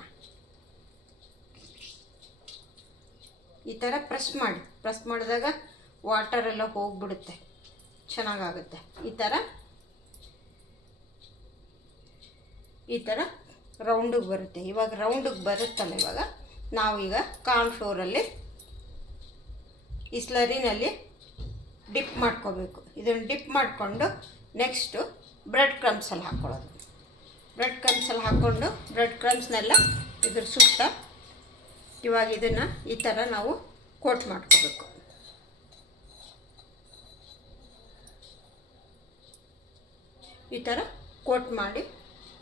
ಈ ಥರ ಪ್ರೆಸ್ ಮಾಡಿದಾಗ ವಾಟರೆಲ್ಲ ಹೋಗಿಬಿಡುತ್ತೆ, ಚೆನ್ನಾಗಾಗುತ್ತೆ. ಈ ಥರ ರೌಂಡಿಗೆ ಬರುತ್ತೆ. ಇವಾಗ ರೌಂಡಿಗೆ ಬರುತ್ತಲ್ಲ, ಇವಾಗ ನಾವೀಗ ಕಾರ್ನ್ಫ್ಲೋರಲ್ಲಿ ಈ ಸ್ಲರಿನಲ್ಲಿ ಡಿಪ್ ಮಾಡ್ಕೋಬೇಕು. ಇದನ್ನು ಡಿಪ್ ಮಾಡಿಕೊಂಡು ನೆಕ್ಸ್ಟು ಬ್ರೆಡ್ ಕ್ರಮ್ಸಲ್ಲಿ ಹಾಕ್ಕೊಳ್ಳೋದು. ಬ್ರೆಡ್ ಕ್ರಮ್ಸಲ್ಲಿ ಹಾಕ್ಕೊಂಡು ಬ್ರೆಡ್ ಕ್ರಮ್ಸ್ನೆಲ್ಲ ಇದ್ರ ಸುತ್ತ ಇವಾಗ ಇದನ್ನು ಈ ಥರ ನಾವು ಕೋಟ್ ಮಾಡ್ಕೋಬೇಕು. ಈ ಥರ ಕೋಟ್ ಮಾಡಿ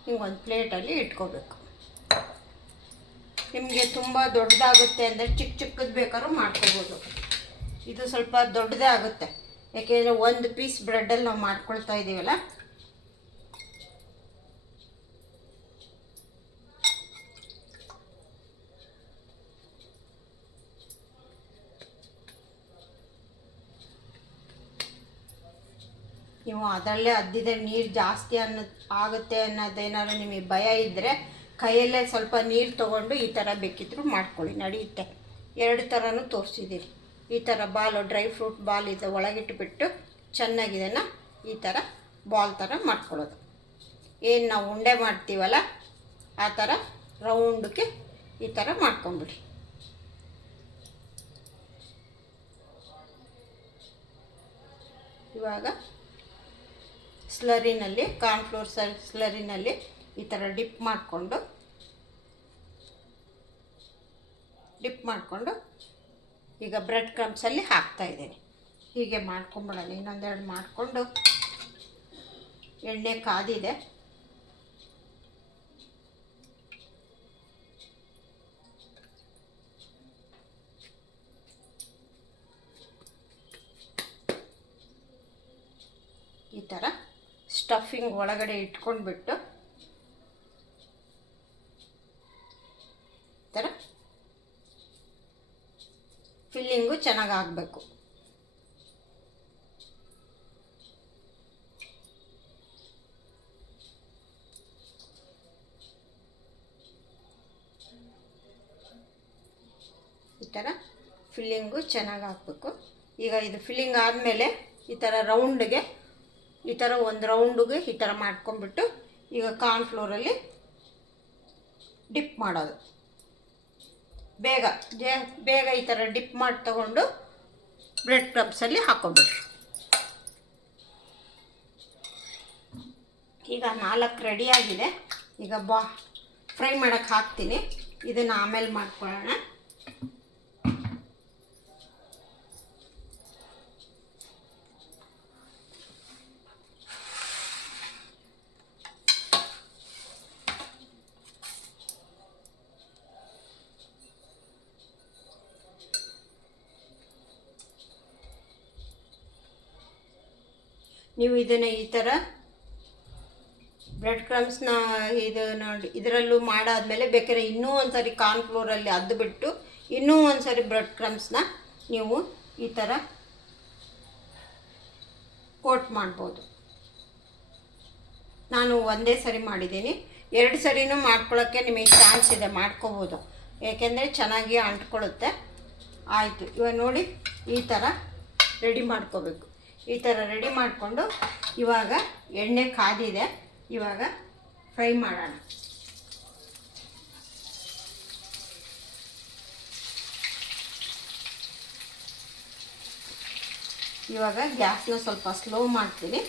ಹಿಂಗೊಂದು ಪ್ಲೇಟಲ್ಲಿ ಇಟ್ಕೋಬೇಕು. ನಿಮಗೆ ತುಂಬ ದೊಡ್ಡದಾಗುತ್ತೆ ಅಂದರೆ ಚಿಕ್ಕದು ಬೇಕಾದ್ರೂ ಮಾಡ್ಕೋಬೋದು. ಇದು ಸ್ವಲ್ಪ ದೊಡ್ಡದೇ ಆಗುತ್ತೆ, ಯಾಕೆಂದರೆ ಒಂದು ಪೀಸ್ ಬ್ರೆಡ್ಡಲ್ಲಿ ನಾವು ಮಾಡ್ಕೊಳ್ತಾ ಇದ್ದೀವಲ್ಲ. ನೀವು ಅದರಲ್ಲೇ ಅದ್ದಿದೆ ನೀರು ಜಾಸ್ತಿ ಆಗುತ್ತೆ ಅನ್ನೋದೇನಾದ್ರು ನಿಮಗೆ ಭಯ ಇದ್ದರೆ ಕೈಯಲ್ಲೇ ಸ್ವಲ್ಪ ನೀರು ತೊಗೊಂಡು ಈ ಥರ ಬೇಕಿದ್ದರೂ ಮಾಡ್ಕೊಳ್ಳಿ, ನಡೆಯುತ್ತೆ. 2 ಥರನೂ ತೋರಿಸಿದ್ದೀರಿ. ಈ ಥರ ಬಾಲು ಡ್ರೈ ಫ್ರೂಟ್ ಬಾಲ್ ಇದೆ, ಒಳಗಿಟ್ಬಿಟ್ಟು ಚೆನ್ನಾಗಿದೆನ ಈ ಥರ ಬಾಲ್ ಥರ ಮಾಡ್ಕೊಳ್ಳೋದು. ಏನು ನಾವು ಉಂಡೆ ಮಾಡ್ತೀವಲ್ಲ ಆ ಥರ ರೌಂಡಕ್ಕೆ ಈ ಥರ ಮಾಡ್ಕೊಂಬಿಡಿ. ಇವಾಗ ಸ್ಲರಿನಲ್ಲಿ ಕಾರ್ನ್ಫ್ಲೋರ್ ಸ್ಲರಿನಲ್ಲಿ ಈ ಥರ ಡಿಪ್ ಮಾಡಿಕೊಂಡು ಈಗ ಬ್ರೆಡ್ ಕ್ರಮ್ಸಲ್ಲಿ ಹಾಕ್ತಾಯಿದ್ದೀನಿ. ಹೀಗೆ ಮಾಡ್ಕೊಂಬಿಡೋಣ. ಇನ್ನೊಂದೆರಡು ಮಾಡಿಕೊಂಡು ಎಣ್ಣೆ ಕಾದಿದೆ, ಈ ಥರ ಸ್ಟಫಿಂಗ್ ಒಳಗಡೆ ಇಟ್ಕೊಂಡ್ಬಿಟ್ಟು ಈ ಥರ ಫಿಲ್ಲಿಂಗು ಚೆನ್ನಾಗಿ ಆಗಬೇಕು. ಈ ಥರ ಫಿಲ್ಲಿಂಗು ಚೆನ್ನಾಗಿ ಹಾಕಬೇಕು. ಈಗ ಇದು ಫಿಲ್ಲಿಂಗ್ ಆದಮೇಲೆ ಈ ಥರ ರೌಂಡ್ಗೆ ಈ ಥರ ಒಂದು ರೌಂಡಿಗೆ ಈ ಥರ ಮಾಡ್ಕೊಂಡ್ಬಿಟ್ಟು ಈಗ ಕಾರ್ನ್ಫ್ಲೋರಲ್ಲಿ ಡಿಪ್ ಮಾಡೋದು. ಬೇಗ ಈ ಥರ ಡಿಪ್ ಮಾಡಿ ತಗೊಂಡು ಬ್ರೆಡ್ ಕ್ರಮ್ಸಲ್ಲಿ ಹಾಕ್ಕೊಬೇಕು. ಈಗ 4 ರೆಡಿಯಾಗಿದೆ. ಈಗ ಫ್ರೈ ಮಾಡೋಕ್ಕೆ ಹಾಕ್ತೀನಿ. ಇದನ್ನು ಆಮೇಲೆ ಮಾಡ್ಕೊಳ್ಳೋಣ. ನೀವು ಇದನ್ನು ಈ ಥರ ಬ್ರೆಡ್ ಕ್ರಮ್ಸ್ನ ಇದು ನೋಡಿ ಇದರಲ್ಲೂ ಮಾಡಾದಮೇಲೆ ಬೇಕಾದ್ರೆ ಇನ್ನೂ ಒಂದು ಸರಿ ಕಾರ್ನ್ಫ್ಲೋರಲ್ಲಿ ಅದ್ದುಬಿಟ್ಟು ಇನ್ನೂ ಒಂದು ಸರಿ ಬ್ರೆಡ್ ಕ್ರಮ್ಸ್ನ ನೀವು ಈ ಥರ ಕೋಟ್ ಮಾಡ್ಬೋದು. ನಾನು ಒಂದೇ ಸರಿ ಮಾಡಿದ್ದೀನಿ. 2 ಸರಿನೂ ಮಾಡ್ಕೊಳ್ಳೋಕ್ಕೆ ನಿಮಗೆ ಚಾನ್ಸ್ ಇದೆ, ಮಾಡ್ಕೋಬೋದು. ಏಕೆಂದರೆ ಚೆನ್ನಾಗಿ ಅಂಟ್ಕೊಳ್ಳುತ್ತೆ. ಆಯಿತು, ಇವಾಗ ನೋಡಿ ಈ ಥರ ರೆಡಿ ಮಾಡ್ಕೋಬೇಕು. ಈ ಥರ ರೆಡಿ ಮಾಡಿಕೊಂಡು ಇವಾಗ ಎಣ್ಣೆ ಕಾದಿದೆ. ಇವಾಗ ಫ್ರೈ ಮಾಡೋಣ. ಇವಾಗ ಗ್ಯಾಸ್ನ ಸ್ವಲ್ಪ ಸ್ಲೋ ಮಾಡ್ತೀನಿ.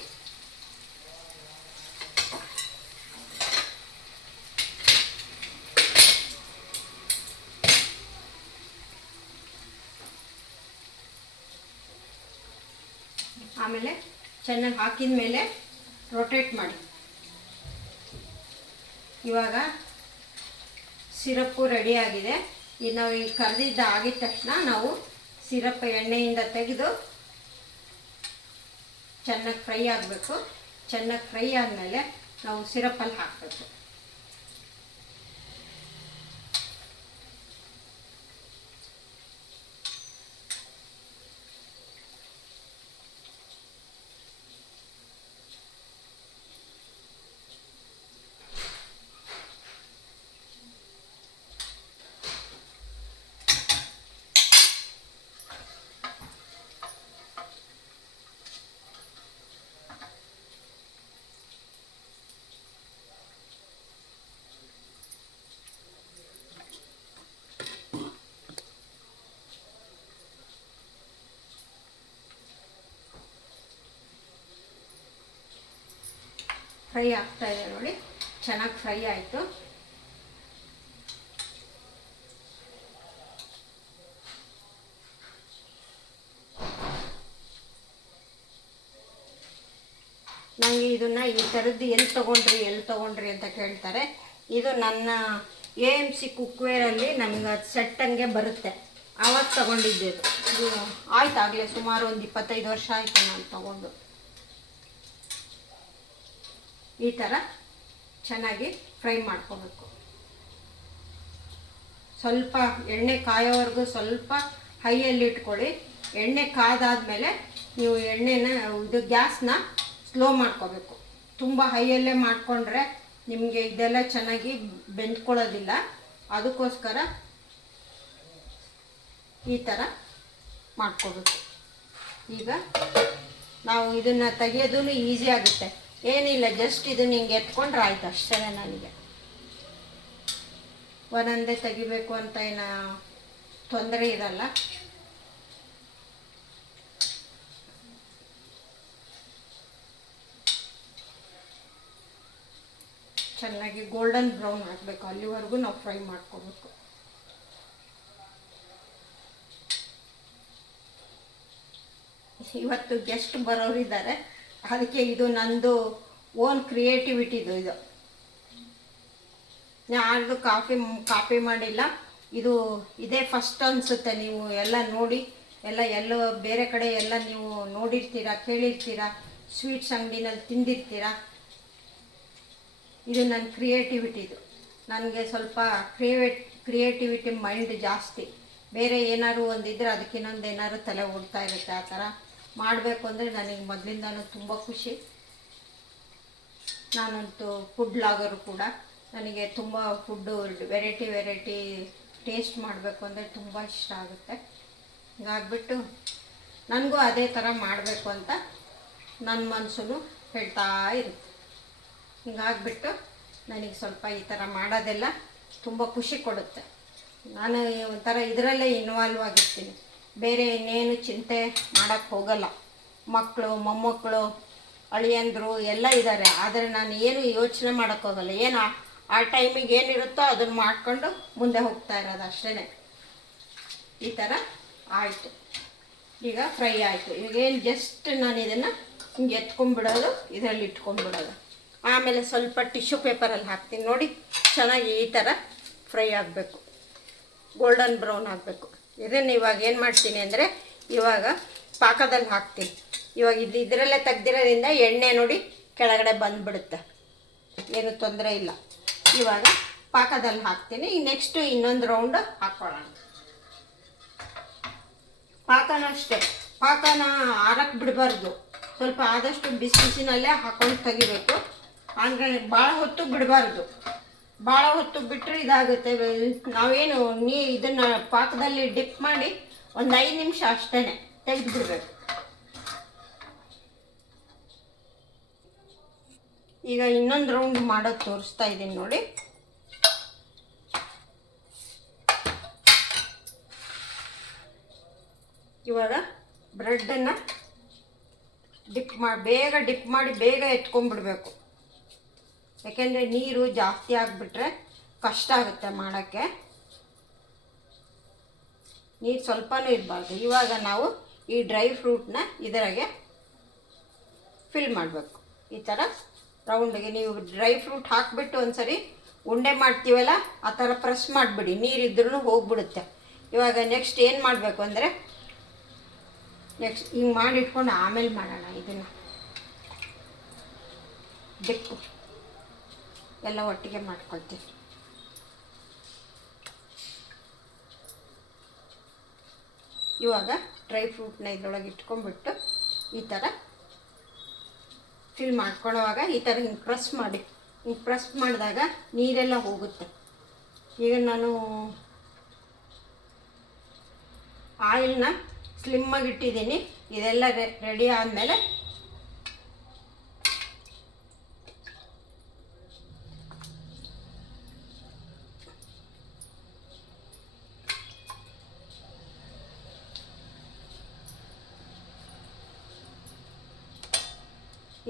ಆಮೇಲೆ ಚೆನ್ನಾಗಿ ಹಾಕಿದ ಮೇಲೆ ರೊಟೇಟ್ ಮಾಡಿ. ಇವಾಗ ಸಿರಪ್ಪು ರೆಡಿಯಾಗಿದೆ. ಇನ್ನು ನಾವು ಈ ಕರೆದಿದ್ದ ಆಗಿದ ತಕ್ಷಣ ನಾವು ಸಿರಪ್ ಎಣ್ಣೆಯಿಂದ ತೆಗೆದು ಚೆನ್ನಾಗಿ ಫ್ರೈ ಆಗಬೇಕು. ಚೆನ್ನಾಗಿ ಫ್ರೈ ಆದಮೇಲೆ ನಾವು ಸಿರಪ್ಪಲ್ಲಿ ಹಾಕಬೇಕು. ಫ್ರೈ ಆಗ್ತಾ ಇದೆ ನೋಡಿ, ಚೆನ್ನಾಗಿ ಫ್ರೈ ಆಯಿತು. ನನಗೆ ಇದನ್ನು ಈ ಥರದ್ದು ಎಲ್ಲಿ ತೊಗೊಂಡ್ರಿ ಅಂತ ಕೇಳ್ತಾರೆ. ಇದು ನನ್ನ AMC ಕುಕ್ವೇರಲ್ಲಿ ನಮಗೆ ಅದು ಸೆಟ್ಟಂಗೆ ಬರುತ್ತೆ. ಆವಾಗ ತೊಗೊಂಡಿದ್ದೆ. ಇದು ಆಯ್ತಾಗಲೇ ಸುಮಾರು ಒಂದು 25 ವರ್ಷ ಆಯಿತು ನಾನು ತೊಗೊಂಡು. ಈ ಥರ ಚೆನ್ನಾಗಿ ಫ್ರೈ ಮಾಡ್ಕೋಬೇಕು. ಸ್ವಲ್ಪ ಎಣ್ಣೆ ಕಾಯೋವರೆಗೂ ಸ್ವಲ್ಪ ಹೈಯಲ್ಲಿ ಇಟ್ಕೊಳ್ಳಿ. ಎಣ್ಣೆ ಕಾದಾದಮೇಲೆ ನೀವು ಎಣ್ಣೆನ ಇದು ಗ್ಯಾಸ್ನ ಸ್ಲೋ ಮಾಡ್ಕೋಬೇಕು. ತುಂಬ ಹೈಯಲ್ಲೇ ಮಾಡಿಕೊಂಡ್ರೆ ನಿಮಗೆ ಇದೆಲ್ಲ ಚೆನ್ನಾಗಿ ಬೆಂದ್ಕೊಳ್ಳೋದಿಲ್ಲ. ಅದಕ್ಕೋಸ್ಕರ ಈ ಥರ ಮಾಡ್ಕೋಬೇಕು. ಈಗ ನಾವು ಇದನ್ನು ತೆಗೆಯೋದು ಈಸಿ ಆಗುತ್ತೆ, ಏನಿಲ್ಲ, ಜಸ್ಟ್ ಇದನ್ನು ಹಿಂಗೆ ಎತ್ಕೊಂಡ್ರೆ ಆಯ್ತು ಅಷ್ಟೇ. ನನಗೆ ಒಂದೊಂದೇ ತೆಗಿಬೇಕು ಅಂತ ಏನೋ ತೊಂದರೆ ಇರಲ್ಲ. ಚೆನ್ನಾಗಿ ಗೋಲ್ಡನ್ ಬ್ರೌನ್ ಆಗಬೇಕು, ಅಲ್ಲಿವರೆಗೂ ನಾವು ಫ್ರೈ ಮಾಡ್ಕೋಬೇಕು. ಇವತ್ತು ಗೆಸ್ಟ್ ಬರೋರಿದ್ದಾರೆ, ಅದಕ್ಕೆ ಇದು ನಂದು ಓನ್ ಕ್ರಿಯೇಟಿವಿಟಿದು. ಇದು ಯಾರ್ದು ಕಾಪಿ ಮಾಡಿಲ್ಲ, ಇದು ಇದೇ ಫಸ್ಟ್ ಅನಿಸುತ್ತೆ. ನೀವು ಎಲ್ಲ ನೋಡಿ, ಎಲ್ಲೋ ಬೇರೆ ಕಡೆ ಎಲ್ಲ ನೀವು ನೋಡಿರ್ತೀರ, ಕೇಳಿರ್ತೀರ, ಸ್ವೀಟ್ಸ್ ಅಂಗಡಿನಲ್ಲಿ ತಿಂದಿರ್ತೀರ. ಇದು ನನ್ನ ಕ್ರಿಯೇಟಿವಿಟಿದು. ನನಗೆ ಸ್ವಲ್ಪ ಕ್ರಿಯೇಟಿವಿಟಿ ಮೈಂಡ್ ಜಾಸ್ತಿ. ಬೇರೆ ಏನಾದ್ರು ಒಂದಿದ್ರೆ ಅದಕ್ಕೆ ಇನ್ನೊಂದು ಏನಾದ್ರು ತಲೆ ಓಡ್ತಾ ಇರುತ್ತೆ. ಆ ಥರ ಮಾಡಬೇಕು ಅಂದರೆ ನನಗೆ ಮೊದಲಿಂದನೂ ತುಂಬ ಖುಷಿ. ನಾನಂತೂ ಫುಡ್ ಬ್ಲಾಗರು ಕೂಡ. ನನಗೆ ತುಂಬ ಫುಡ್ಡು ವೆರೈಟಿ ಟೇಸ್ಟ್ ಮಾಡಬೇಕು ಅಂದರೆ ತುಂಬ ಇಷ್ಟ ಆಗುತ್ತೆ. ಹೀಗಾಗ್ಬಿಟ್ಟು ನನಗೂ ಅದೇ ಥರ ಮಾಡಬೇಕು ಅಂತ ನನ್ನ ಮನಸ್ಸು ಹೇಳ್ತಾ ಇರುತ್ತೆ. ಹಿಂಗಾಗ್ಬಿಟ್ಟು ನನಗೆ ಸ್ವಲ್ಪ ಈ ಥರ ಮಾಡೋದೆಲ್ಲ ತುಂಬ ಖುಷಿ ಕೊಡುತ್ತೆ. ನಾನು ಒಂಥರ ಇದರಲ್ಲೇ ಇನ್ವಾಲ್ವ್ ಆಗಿರ್ತೀನಿ, ಬೇರೆ ಇನ್ನೇನು ಚಿಂತೆ ಮಾಡೋಕ್ಕೆ ಹೋಗಲ್ಲ. ಮಕ್ಕಳು, ಮೊಮ್ಮಕ್ಕಳು, ಅಳಿಯಂದರು ಎಲ್ಲ ಇದ್ದಾರೆ, ಆದರೆ ನಾನು ಏನು ಯೋಚನೆ ಮಾಡೋಕ್ಕೋಗಲ್ಲ. ಏನು ಆ ಟೈಮಿಗೆ ಏನಿರುತ್ತೋ ಅದನ್ನು ಮಾಡ್ಕೊಂಡು ಮುಂದೆ ಹೋಗ್ತಾ ಇರೋದು ಅಷ್ಟೇ. ಈ ಥರ ಆಯಿತು. ಈಗ ಫ್ರೈ ಆಯಿತು. ಈಗೇನು ಜಸ್ಟ್ ನಾನು ಇದನ್ನು ಹಿಂಗೆ ಎತ್ಕೊಂಡ್ಬಿಡೋದು, ಇದರಲ್ಲಿ ಇಟ್ಕೊಂಡ್ಬಿಡೋದು. ಆಮೇಲೆ ಸ್ವಲ್ಪ ಟಿಶ್ಯೂ ಪೇಪರಲ್ಲಿ ಹಾಕ್ತೀನಿ ನೋಡಿ. ಚೆನ್ನಾಗಿ ಈ ಥರ ಫ್ರೈ ಆಗಬೇಕು, ಗೋಲ್ಡನ್ ಬ್ರೌನ್ ಆಗಬೇಕು. ಇದನ್ನು ಇವಾಗ ಏನು ಮಾಡ್ತೀನಿ ಅಂದರೆ, ಇವಾಗ ಪಾಕದಲ್ಲಿ ಹಾಕ್ತೀನಿ. ಇವಾಗ ಇದರಲ್ಲೇ ತೆಗ್ದಿರೋದ್ರಿಂದ ಎಣ್ಣೆ ನೋಡಿ ಕೆಳಗಡೆ ಬಂದುಬಿಡುತ್ತೆ, ಏನು ತೊಂದರೆ ಇಲ್ಲ. ಇವಾಗ ಪಾಕದಲ್ಲಿ ಹಾಕ್ತೀನಿ. ನೆಕ್ಸ್ಟು ಇನ್ನೊಂದು ರೌಂಡ್ ಹಾಕ್ಕೊಳ್ಳೋಣ. ಪಾಕನ ಅಷ್ಟೇ, ಪಾಕನ ಆರಕ್ಕೆ ಬಿಡಬಾರ್ದು, ಸ್ವಲ್ಪ ಆದಷ್ಟು ಬಿಸಿನಲ್ಲೇ ಹಾಕೊಂಡು ತೆಗಿಬೇಕು. ಅಂದರೆ ಭಾಳ ಹೊತ್ತು ಬಿಡಬಾರ್ದು. ಭಾಳ ಹೊತ್ತು ಬಿಟ್ಟರೆ ಇದಾಗುತ್ತೆ. ನಾವೇನು ಇದನ್ನು ಪಾಕದಲ್ಲಿ ಡಿಪ್ ಮಾಡಿ ಒಂದು 5 ನಿಮಿಷ ಅಷ್ಟೇ ತೆಗೆದು ಬಿಡಬೇಕು. ಈಗ ಇನ್ನೊಂದು ರೌಂಡ್ ಮಾಡೋದು ತೋರಿಸ್ತಾ ಇದ್ದೀನಿ ನೋಡಿ. ಇವಾಗ ಬ್ರೆಡ್ಡನ್ನು ಬೇಗ ಡಿಪ್ ಮಾಡಿ ಬೇಗ ಎತ್ಕೊಂಡ್ಬಿಡ್ಬೇಕು. ಯಾಕೆಂದರೆ ನೀರು ಜಾಸ್ತಿ ಆಗಿಬಿಟ್ರೆ ಕಷ್ಟ ಆಗುತ್ತೆ ಮಾಡೋಕ್ಕೆ. ನೀರು ಸ್ವಲ್ಪನೂ ಇರಬಾರ್ದು. ಇವಾಗ ನಾವು ಈ ಡ್ರೈ ಫ್ರೂಟ್ನ ಇದರಾಗೆ ಫಿಲ್ ಮಾಡಬೇಕು. ಈ ಥರ ರೌಂಡಿಗೆ ನೀವು ಡ್ರೈ ಫ್ರೂಟ್ ಹಾಕಿಬಿಟ್ಟು ಒಂದು ಸರಿ ಉಂಡೆ ಮಾಡ್ತೀವಲ್ಲ, ಆ ಥರ ಪ್ರೆಸ್ ಮಾಡಿಬಿಡಿ, ನೀರಿದ್ರೂ ಹೋಗ್ಬಿಡುತ್ತೆ. ಇವಾಗ ನೆಕ್ಸ್ಟ್ ಏನು ಮಾಡಬೇಕು ಅಂದರೆ, ನೆಕ್ಸ್ಟ್ ಹಿಂಗೆ ಮಾಡಿಟ್ಕೊಂಡು ಆಮೇಲೆ ಮಾಡೋಣ. ಇದನ್ನು ಡಿಪ್ಪು ಎಲ್ಲ ಒಟ್ಟಿಗೆ ಮಾಡ್ಕೊಳ್ತೀವಿ. ಇವಾಗ ಡ್ರೈ ಫ್ರೂಟ್ನ ಇದರೊಳಗೆ ಇಟ್ಕೊಂಡ್ಬಿಟ್ಟು ಈ ಥರ ಫಿಲ್ ಮಾಡ್ಕೊಳ್ಳೋವಾಗ ಈ ಥರ ಹಿಂಗೆ ಪ್ರೆಸ್ ಮಾಡಿ, ಹಿಂಗೆ ಪ್ರೆಸ್ ಮಾಡಿದಾಗ ನೀರೆಲ್ಲ ಹೋಗುತ್ತೆ. ಈಗ ನಾನು ಆಯಿಲ್ನ ಸ್ಲಿಮ್ಮಾಗಿ ಇಟ್ಟಿದ್ದೀನಿ. ಇದೆಲ್ಲ ರೆಡಿ ಆದಮೇಲೆ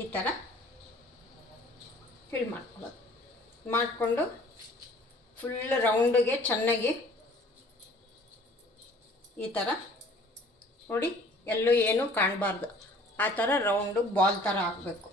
ಈ ಥರ ಫಿಲ್ ಮಾಡ್ಕೊಳ್ಳೋದು. ಮಾಡಿಕೊಂಡು ಫುಲ್ ರೌಂಡಿಗೆ ಚೆನ್ನಾಗಿ ಈ ಥರ ನೋಡಿ, ಎಲ್ಲೂ ಏನೂ ಕಾಣಬಾರ್ದು, ಆ ಥರ ರೌಂಡು ಬಾಲ್ ಥರ ಆಗಬೇಕು.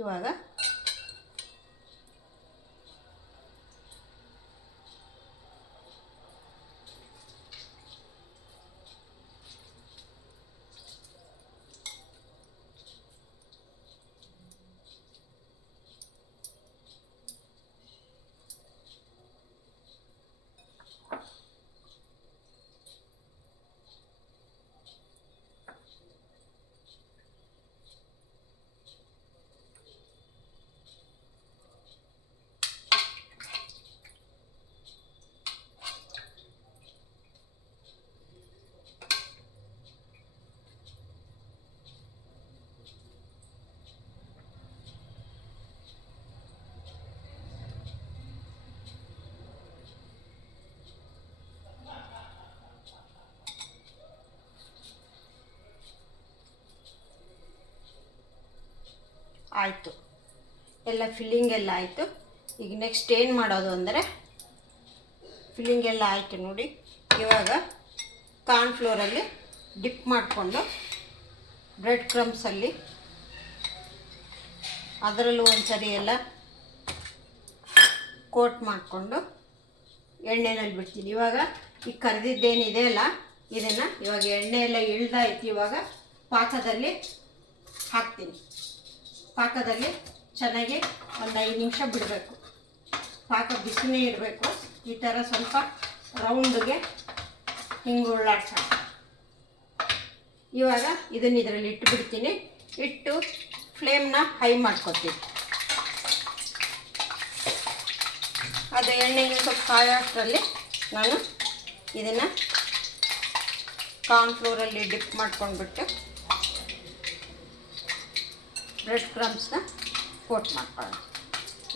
ಇವಾಗ ಆಯಿತು, ಎಲ್ಲ ಫಿಲ್ಲಿಂಗ್ ಎಲ್ಲ ಆಯಿತು. ಈಗ ನೆಕ್ಸ್ಟ್ ಏನು ಮಾಡೋದು ಅಂದರೆ, ಫಿಲ್ಲಿಂಗ್ ಎಲ್ಲ ಆಯಿತು ನೋಡಿ. ಇವಾಗ ಕಾರ್ನ್ಫ್ಲೋರಲ್ಲಿ ಡಿಪ್ ಮಾಡಿಕೊಂಡು ಬ್ರೆಡ್ ಕ್ರಮ್ಸಲ್ಲಿ ಅದರಲ್ಲೂ ಒಂದು ಸರಿ ಎಲ್ಲ ಕೋಟ್ ಮಾಡಿಕೊಂಡು ಎಣ್ಣೆನಲ್ಲಿ ಬಿಡ್ತೀನಿ. ಇವಾಗ ಈ ಕರೆದಿದ್ದೇನಿದೆ ಅಲ್ಲ, ಇದನ್ನು ಇವಾಗ ಎಣ್ಣೆ ಎಲ್ಲ ಇಳ್ದಾಯ್ತು. ಇವಾಗ ಪಾಕದಲ್ಲಿ ಹಾಕ್ತೀನಿ. ಪಾಕದಲ್ಲಿ ಚೆನ್ನಾಗಿ ಒಂದು 5 ನಿಮಿಷ ಬಿಡಬೇಕು. ಪಾಕ ಬಿಸಿನೇ ಇರಬೇಕು. ಈ ಥರ ಸ್ವಲ್ಪ ರೌಂಡ್ಗೆ ಹಿಂಗೆ ಉಳ್ಳಾಡ್ಸೋಣ. ಇವಾಗ ಇದನ್ನು ಇದರಲ್ಲಿ ಇಟ್ಟುಬಿಡ್ತೀನಿ. ಇಟ್ಟು ಫ್ಲೇಮ್ನ ಹೈ ಮಾಡ್ಕೊತೀನಿ. ಅದು ಎಣ್ಣೆಗೆ ಸ್ವಲ್ಪ ಕಾಯೋ ಅಷ್ಟರಲ್ಲಿ ನಾನು ಇದನ್ನು ಕಾರ್ನ್ಫ್ಲೋರಲ್ಲಿ ಡಿಪ್ ಮಾಡ್ಕೊಂಡ್ಬಿಟ್ಟು ಬ್ರೆಡ್ ಕ್ರಮ್ಸ್ನ ಕೋಟ್ ಮಾಡ್ಕೊಳ್ಳೋಣ.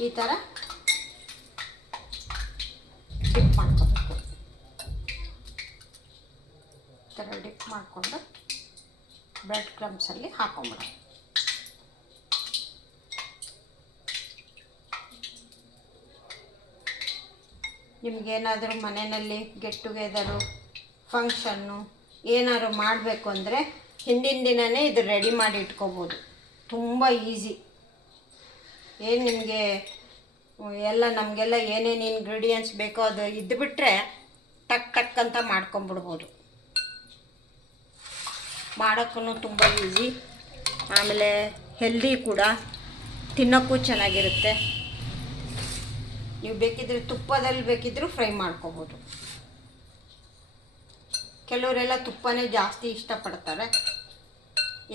ಈ ಥರ ಡಿಪ್ ಮಾಡ್ಕೋಬೇಕು. ಈ ಥರ ಡಿಪ್ ಮಾಡಿಕೊಂಡು ಬ್ರೆಡ್ ಕ್ರಮ್ಸಲ್ಲಿ ಹಾಕೊಂಬಿಡೋಣ. ನಿಮಗೇನಾದರೂ ಮನೆಯಲ್ಲಿ ಗೆಟ್ ಟುಗೆದರು, ಫಂಕ್ಷನ್ನು ಏನಾದ್ರು ಮಾಡಬೇಕು ಅಂದರೆ ಹಿಂದಿನ ದಿನವೇ ಇದು ರೆಡಿ ಮಾಡಿ ಇಟ್ಕೋಬೋದು. ತುಂಬ ಈಸಿ. ಏನು ನಿಮಗೆ ಎಲ್ಲ ನಮಗೆಲ್ಲ ಏನೇನು ಇಂಗ್ರೀಡಿಯೆಂಟ್ಸ್ ಬೇಕೋ ಅದು ಇದ್ದುಬಿಟ್ರೆ ಟಕ್ ಟಕ್ ಅಂತ ಮಾಡ್ಕೊಂಬಿಡ್ಬೋದು. ಮಾಡೋಕ್ಕೂ ತುಂಬ ಈಸಿ, ಆಮೇಲೆ ಹೆಲ್ದಿ ಕೂಡ, ತಿನ್ನೋಕ್ಕೂ ಚೆನ್ನಾಗಿರುತ್ತೆ. ನೀವು ಬೇಕಿದ್ರೆ ತುಪ್ಪದಲ್ಲಿ ಬೇಕಿದ್ದರೂ ಫ್ರೈ ಮಾಡ್ಕೋಬೋದು. ಕೆಲವರೆಲ್ಲ ತುಪ್ಪನೇ ಜಾಸ್ತಿ ಇಷ್ಟಪಡ್ತಾರೆ.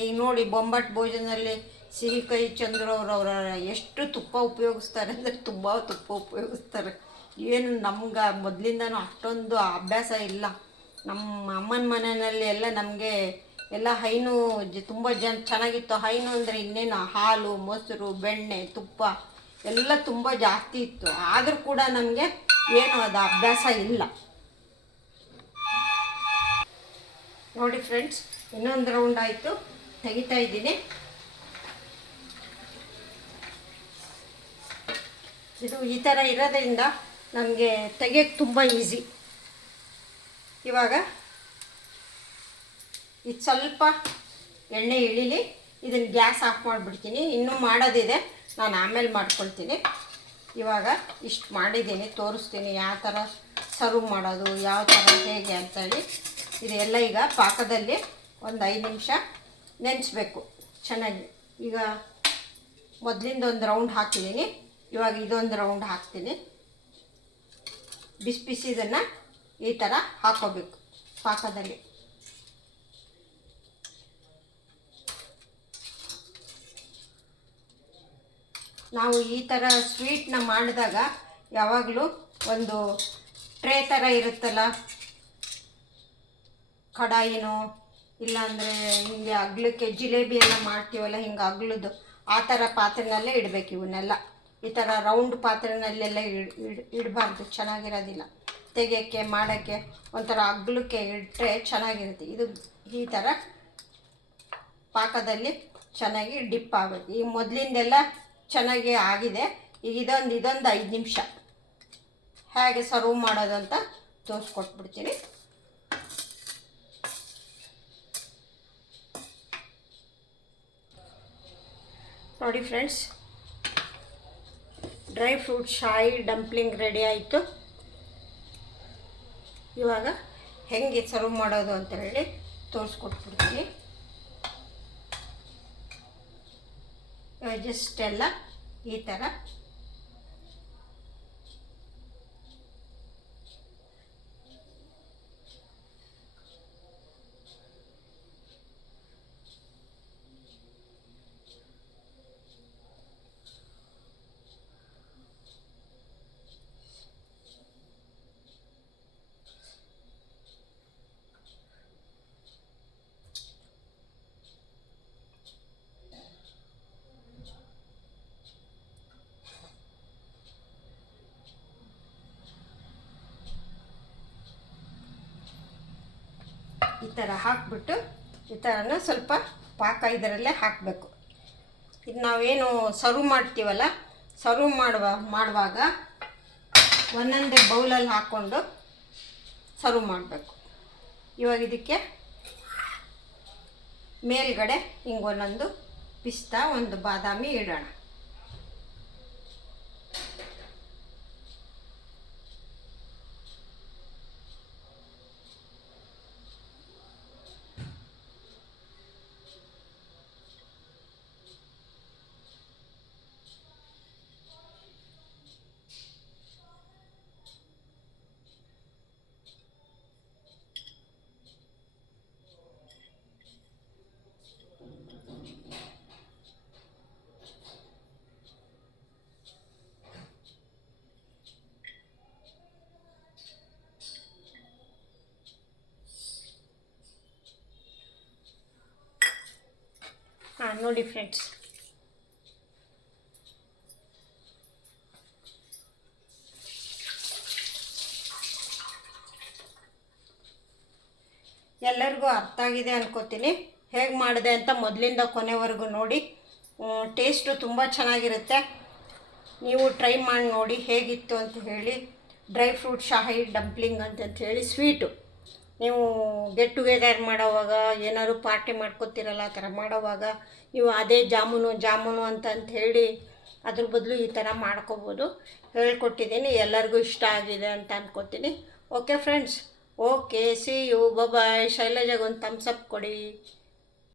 ಈಗ ನೋಡಿ, ಬೊಂಬಾಟ್ ಭೋಜನದಲ್ಲಿ ಸಿಹಿಕೈ ಚಂದ್ರು ಅವರ ಎಷ್ಟು ತುಪ್ಪ ಉಪಯೋಗಿಸ್ತಾರೆ ಅಂದರೆ ತುಂಬ ತುಪ್ಪ ಉಪಯೋಗಿಸ್ತಾರೆ. ಏನು ನಮ್ಗೆ ಮೊದಲಿಂದನೂ ಅಷ್ಟೊಂದು ಅಭ್ಯಾಸ ಇಲ್ಲ. ನಮ್ಮ ಅಮ್ಮನ ಮನೆಯಲ್ಲಿ ಎಲ್ಲ ನಮಗೆ ಎಲ್ಲ ಹೈನು ತುಂಬ ಚೆನ್ನಾಗಿತ್ತು. ಹೈನು ಅಂದರೆ ಇನ್ನೇನು, ಹಾಲು, ಮೊಸರು, ಬೆಣ್ಣೆ, ತುಪ್ಪ ಎಲ್ಲ ತುಂಬ ಜಾಸ್ತಿ ಇತ್ತು. ಆದರೂ ಕೂಡ ನಮಗೆ ಏನು ಅದು ಅಭ್ಯಾಸ ಇಲ್ಲ. ನೋಡಿ ಫ್ರೆಂಡ್ಸ್, ಇನ್ನೊಂದು ರೌಂಡ್ ಆಯಿತು, ತೆಗಿತಾ ಇದ್ದೀನಿ. ಇದು ಈ ಥರ ಇರೋದ್ರಿಂದ ನಮಗೆ ತೆಗಿಯೋಕ್ಕೆ ತುಂಬ ಈಸಿ. ಇವಾಗ ಇದು ಸ್ವಲ್ಪ ಎಣ್ಣೆ ಇಳಿಲಿ, ಇದನ್ನು ಗ್ಯಾಸ್ ಆಫ್ ಮಾಡಿಬಿಡ್ತೀನಿ. ಇನ್ನೂ ಮಾಡೋದಿದೆ, ನಾನು ಆಮೇಲೆ ಮಾಡ್ಕೊಳ್ತೀನಿ. ಇವಾಗ ಇಷ್ಟು ಮಾಡಿದ್ದೀನಿ, ತೋರಿಸ್ತೀನಿ ಯಾವ ಥರ ಸರ್ವ್ ಮಾಡೋದು, ಯಾವ ಥರ ಹೇಗೆ ಅಂತೇಳಿ. ಇದೆಲ್ಲ ಈಗ ಪಾಕದಲ್ಲಿ ಒಂದು 5 ನಿಮಿಷ ನೆನೆಸ್ಬೇಕು ಚೆನ್ನಾಗಿ. ಈಗ ಮೊದಲಿಂದ ಒಂದು ರೌಂಡ್ ಹಾಕಿದ್ದೀನಿ, ಇವಾಗ ಇದೊಂದು ರೌಂಡ್ ಹಾಕ್ತೀನಿ. ಬಿಸಿ ಬಿಸಿ ಇದನ್ನು ಈ ಥರ ಹಾಕ್ಕೋಬೇಕು ಪಾಕದಲ್ಲಿ. ನಾವು ಈ ಥರ ಸ್ವೀಟ್ನ ಮಾಡಿದಾಗ ಯಾವಾಗಲೂ ಒಂದು ಟ್ರೇ ಥರ ಇರುತ್ತಲ್ಲ, ಕಡಾಯಿನೋ ಇಲ್ಲಾಂದರೆ ಹಿಂಗೆ ಅಗ್ಲಕ್ಕೆ ಜಿಲೇಬಿ ಎಲ್ಲ ಮಾಡ್ತೀವಲ್ಲ, ಹಿಂಗೆ ಅಗ್ಲದ್ದು ಆ ಥರ ಪಾತ್ರೆನಲ್ಲೇ ಇಡಬೇಕು. ಇವನ್ನೆಲ್ಲ ಈ ಥರ ರೌಂಡ್ ಪಾತ್ರೆನಲ್ಲೆಲ್ಲ ಇಡಬಾರ್ದು, ಚೆನ್ನಾಗಿರೋದಿಲ್ಲ. ತೆಗೆಯೋಕ್ಕೆ ಮಾಡೋಕ್ಕೆ ಒಂಥರ ಅಗ್ಲಕ್ಕೆ ಇಟ್ಟರೆ ಚೆನ್ನಾಗಿರುತ್ತೆ. ಇದು ಈ ಥರ ಪಾಕದಲ್ಲಿ ಚೆನ್ನಾಗಿ ಡಿಪ್ ಆಗಬೇಕು. ಈ ಮೊದಲಿಂದೆಲ್ಲ ಚೆನ್ನಾಗಿ ಆಗಿದೆ. ಈಗ ಇದೊಂದು 5 ನಿಮಿಷ ಹೇಗೆ ಸರ್ವ್ ಮಾಡೋದು ಅಂತ ತೋರಿಸ್ಕೊಟ್ಬಿಡ್ತೀನಿ. ನೋಡಿ ಫ್ರೆಂಡ್ಸ್, ಡ್ರೈ ಫ್ರೂಟ್ ಶಾಯಿ ಡಂಪ್ಲಿಂಗ್ ರೆಡಿ ಆಯಿತು. ಇವಾಗ ಹೆಂಗೆ ಸರ್ವ್ ಮಾಡೋದು ಅಂತ ಹೇಳಿ ತೋರಿಸ್ಕೊಟ್ಬಿಡ್ತೀನಿ. ಜಸ್ಟ್ ಎಲ್ಲ ಈ ಥರ ಈ ಥರ ಹಾಕ್ಬಿಟ್ಟು ಈ ಥರನ ಸ್ವಲ್ಪ ಪಾಕ ಇದರಲ್ಲೇ ಹಾಕಬೇಕು. ಇದು ನಾವೇನು ಸರ್ವ್ ಮಾಡ್ತೀವಲ್ಲ, ಸರ್ವ್ ಮಾಡುವಾಗ ಒಂದೊಂದೇ ಬೌಲಲ್ಲಿ ಹಾಕ್ಕೊಂಡು ಸರ್ವ್ ಮಾಡಬೇಕು. ಇವಾಗ ಇದಕ್ಕೆ ಮೇಲ್ಗಡೆ ಹಿಂಗೆ ಒಂದೊಂದು ಪಿಸ್ತಾ, ಒಂದು ಬಾದಾಮಿ ಇಡೋಣ. ನೋಡಿ ಫ್ರೆಂಡ್ಸ್, ಎಲ್ಲರಿಗೂ ಅರ್ಥ ಆಗಿದೆ ಅನ್ಕೋತೀನಿ. ಹೇಗೆ ಮಾಡಿದೆ ಅಂತ ಮೊದಲಿಂದ ಕೊನೆವರೆಗೂ ನೋಡಿ. ಟೇಸ್ಟು ತುಂಬ ಚೆನ್ನಾಗಿರುತ್ತೆ. ನೀವು ಟ್ರೈ ಮಾಡಿ ನೋಡಿ ಹೇಗಿತ್ತು ಅಂತ ಹೇಳಿ. ಡ್ರೈ ಫ್ರೂಟ್ ಶಾಹಿ ಡಂಪ್ಲಿಂಗ್ ಅಂತ ಹೇಳಿ ಸ್ವೀಟು, ನೀವು ಗೆಟ್ ಟುಗೆದರ್ ಮಾಡೋವಾಗ, ಏನಾದ್ರು ಪಾರ್ಟಿ ಮಾಡ್ಕೊತಿರಲ್ಲ ಆ ಥರ ಮಾಡೋವಾಗ ನೀವು ಅದೇ ಜಾಮೂನು ಅಂತ ಹೇಳಿ ಅದ್ರ ಬದಲು ಈ ಥರ ಮಾಡ್ಕೋಬೋದು. ಹೇಳ್ಕೊಟ್ಟಿದ್ದೀನಿ, ಎಲ್ಲರಿಗೂ ಇಷ್ಟ ಆಗಿದೆ ಅಂತ ಅಂದ್ಕೋತೀನಿ. Okay friends, okay, see you, bye. ಶೈಲಜಾಗೊಂದು ಥಮ್ಸ್ ಅಪ್ ಕೊಡಿ.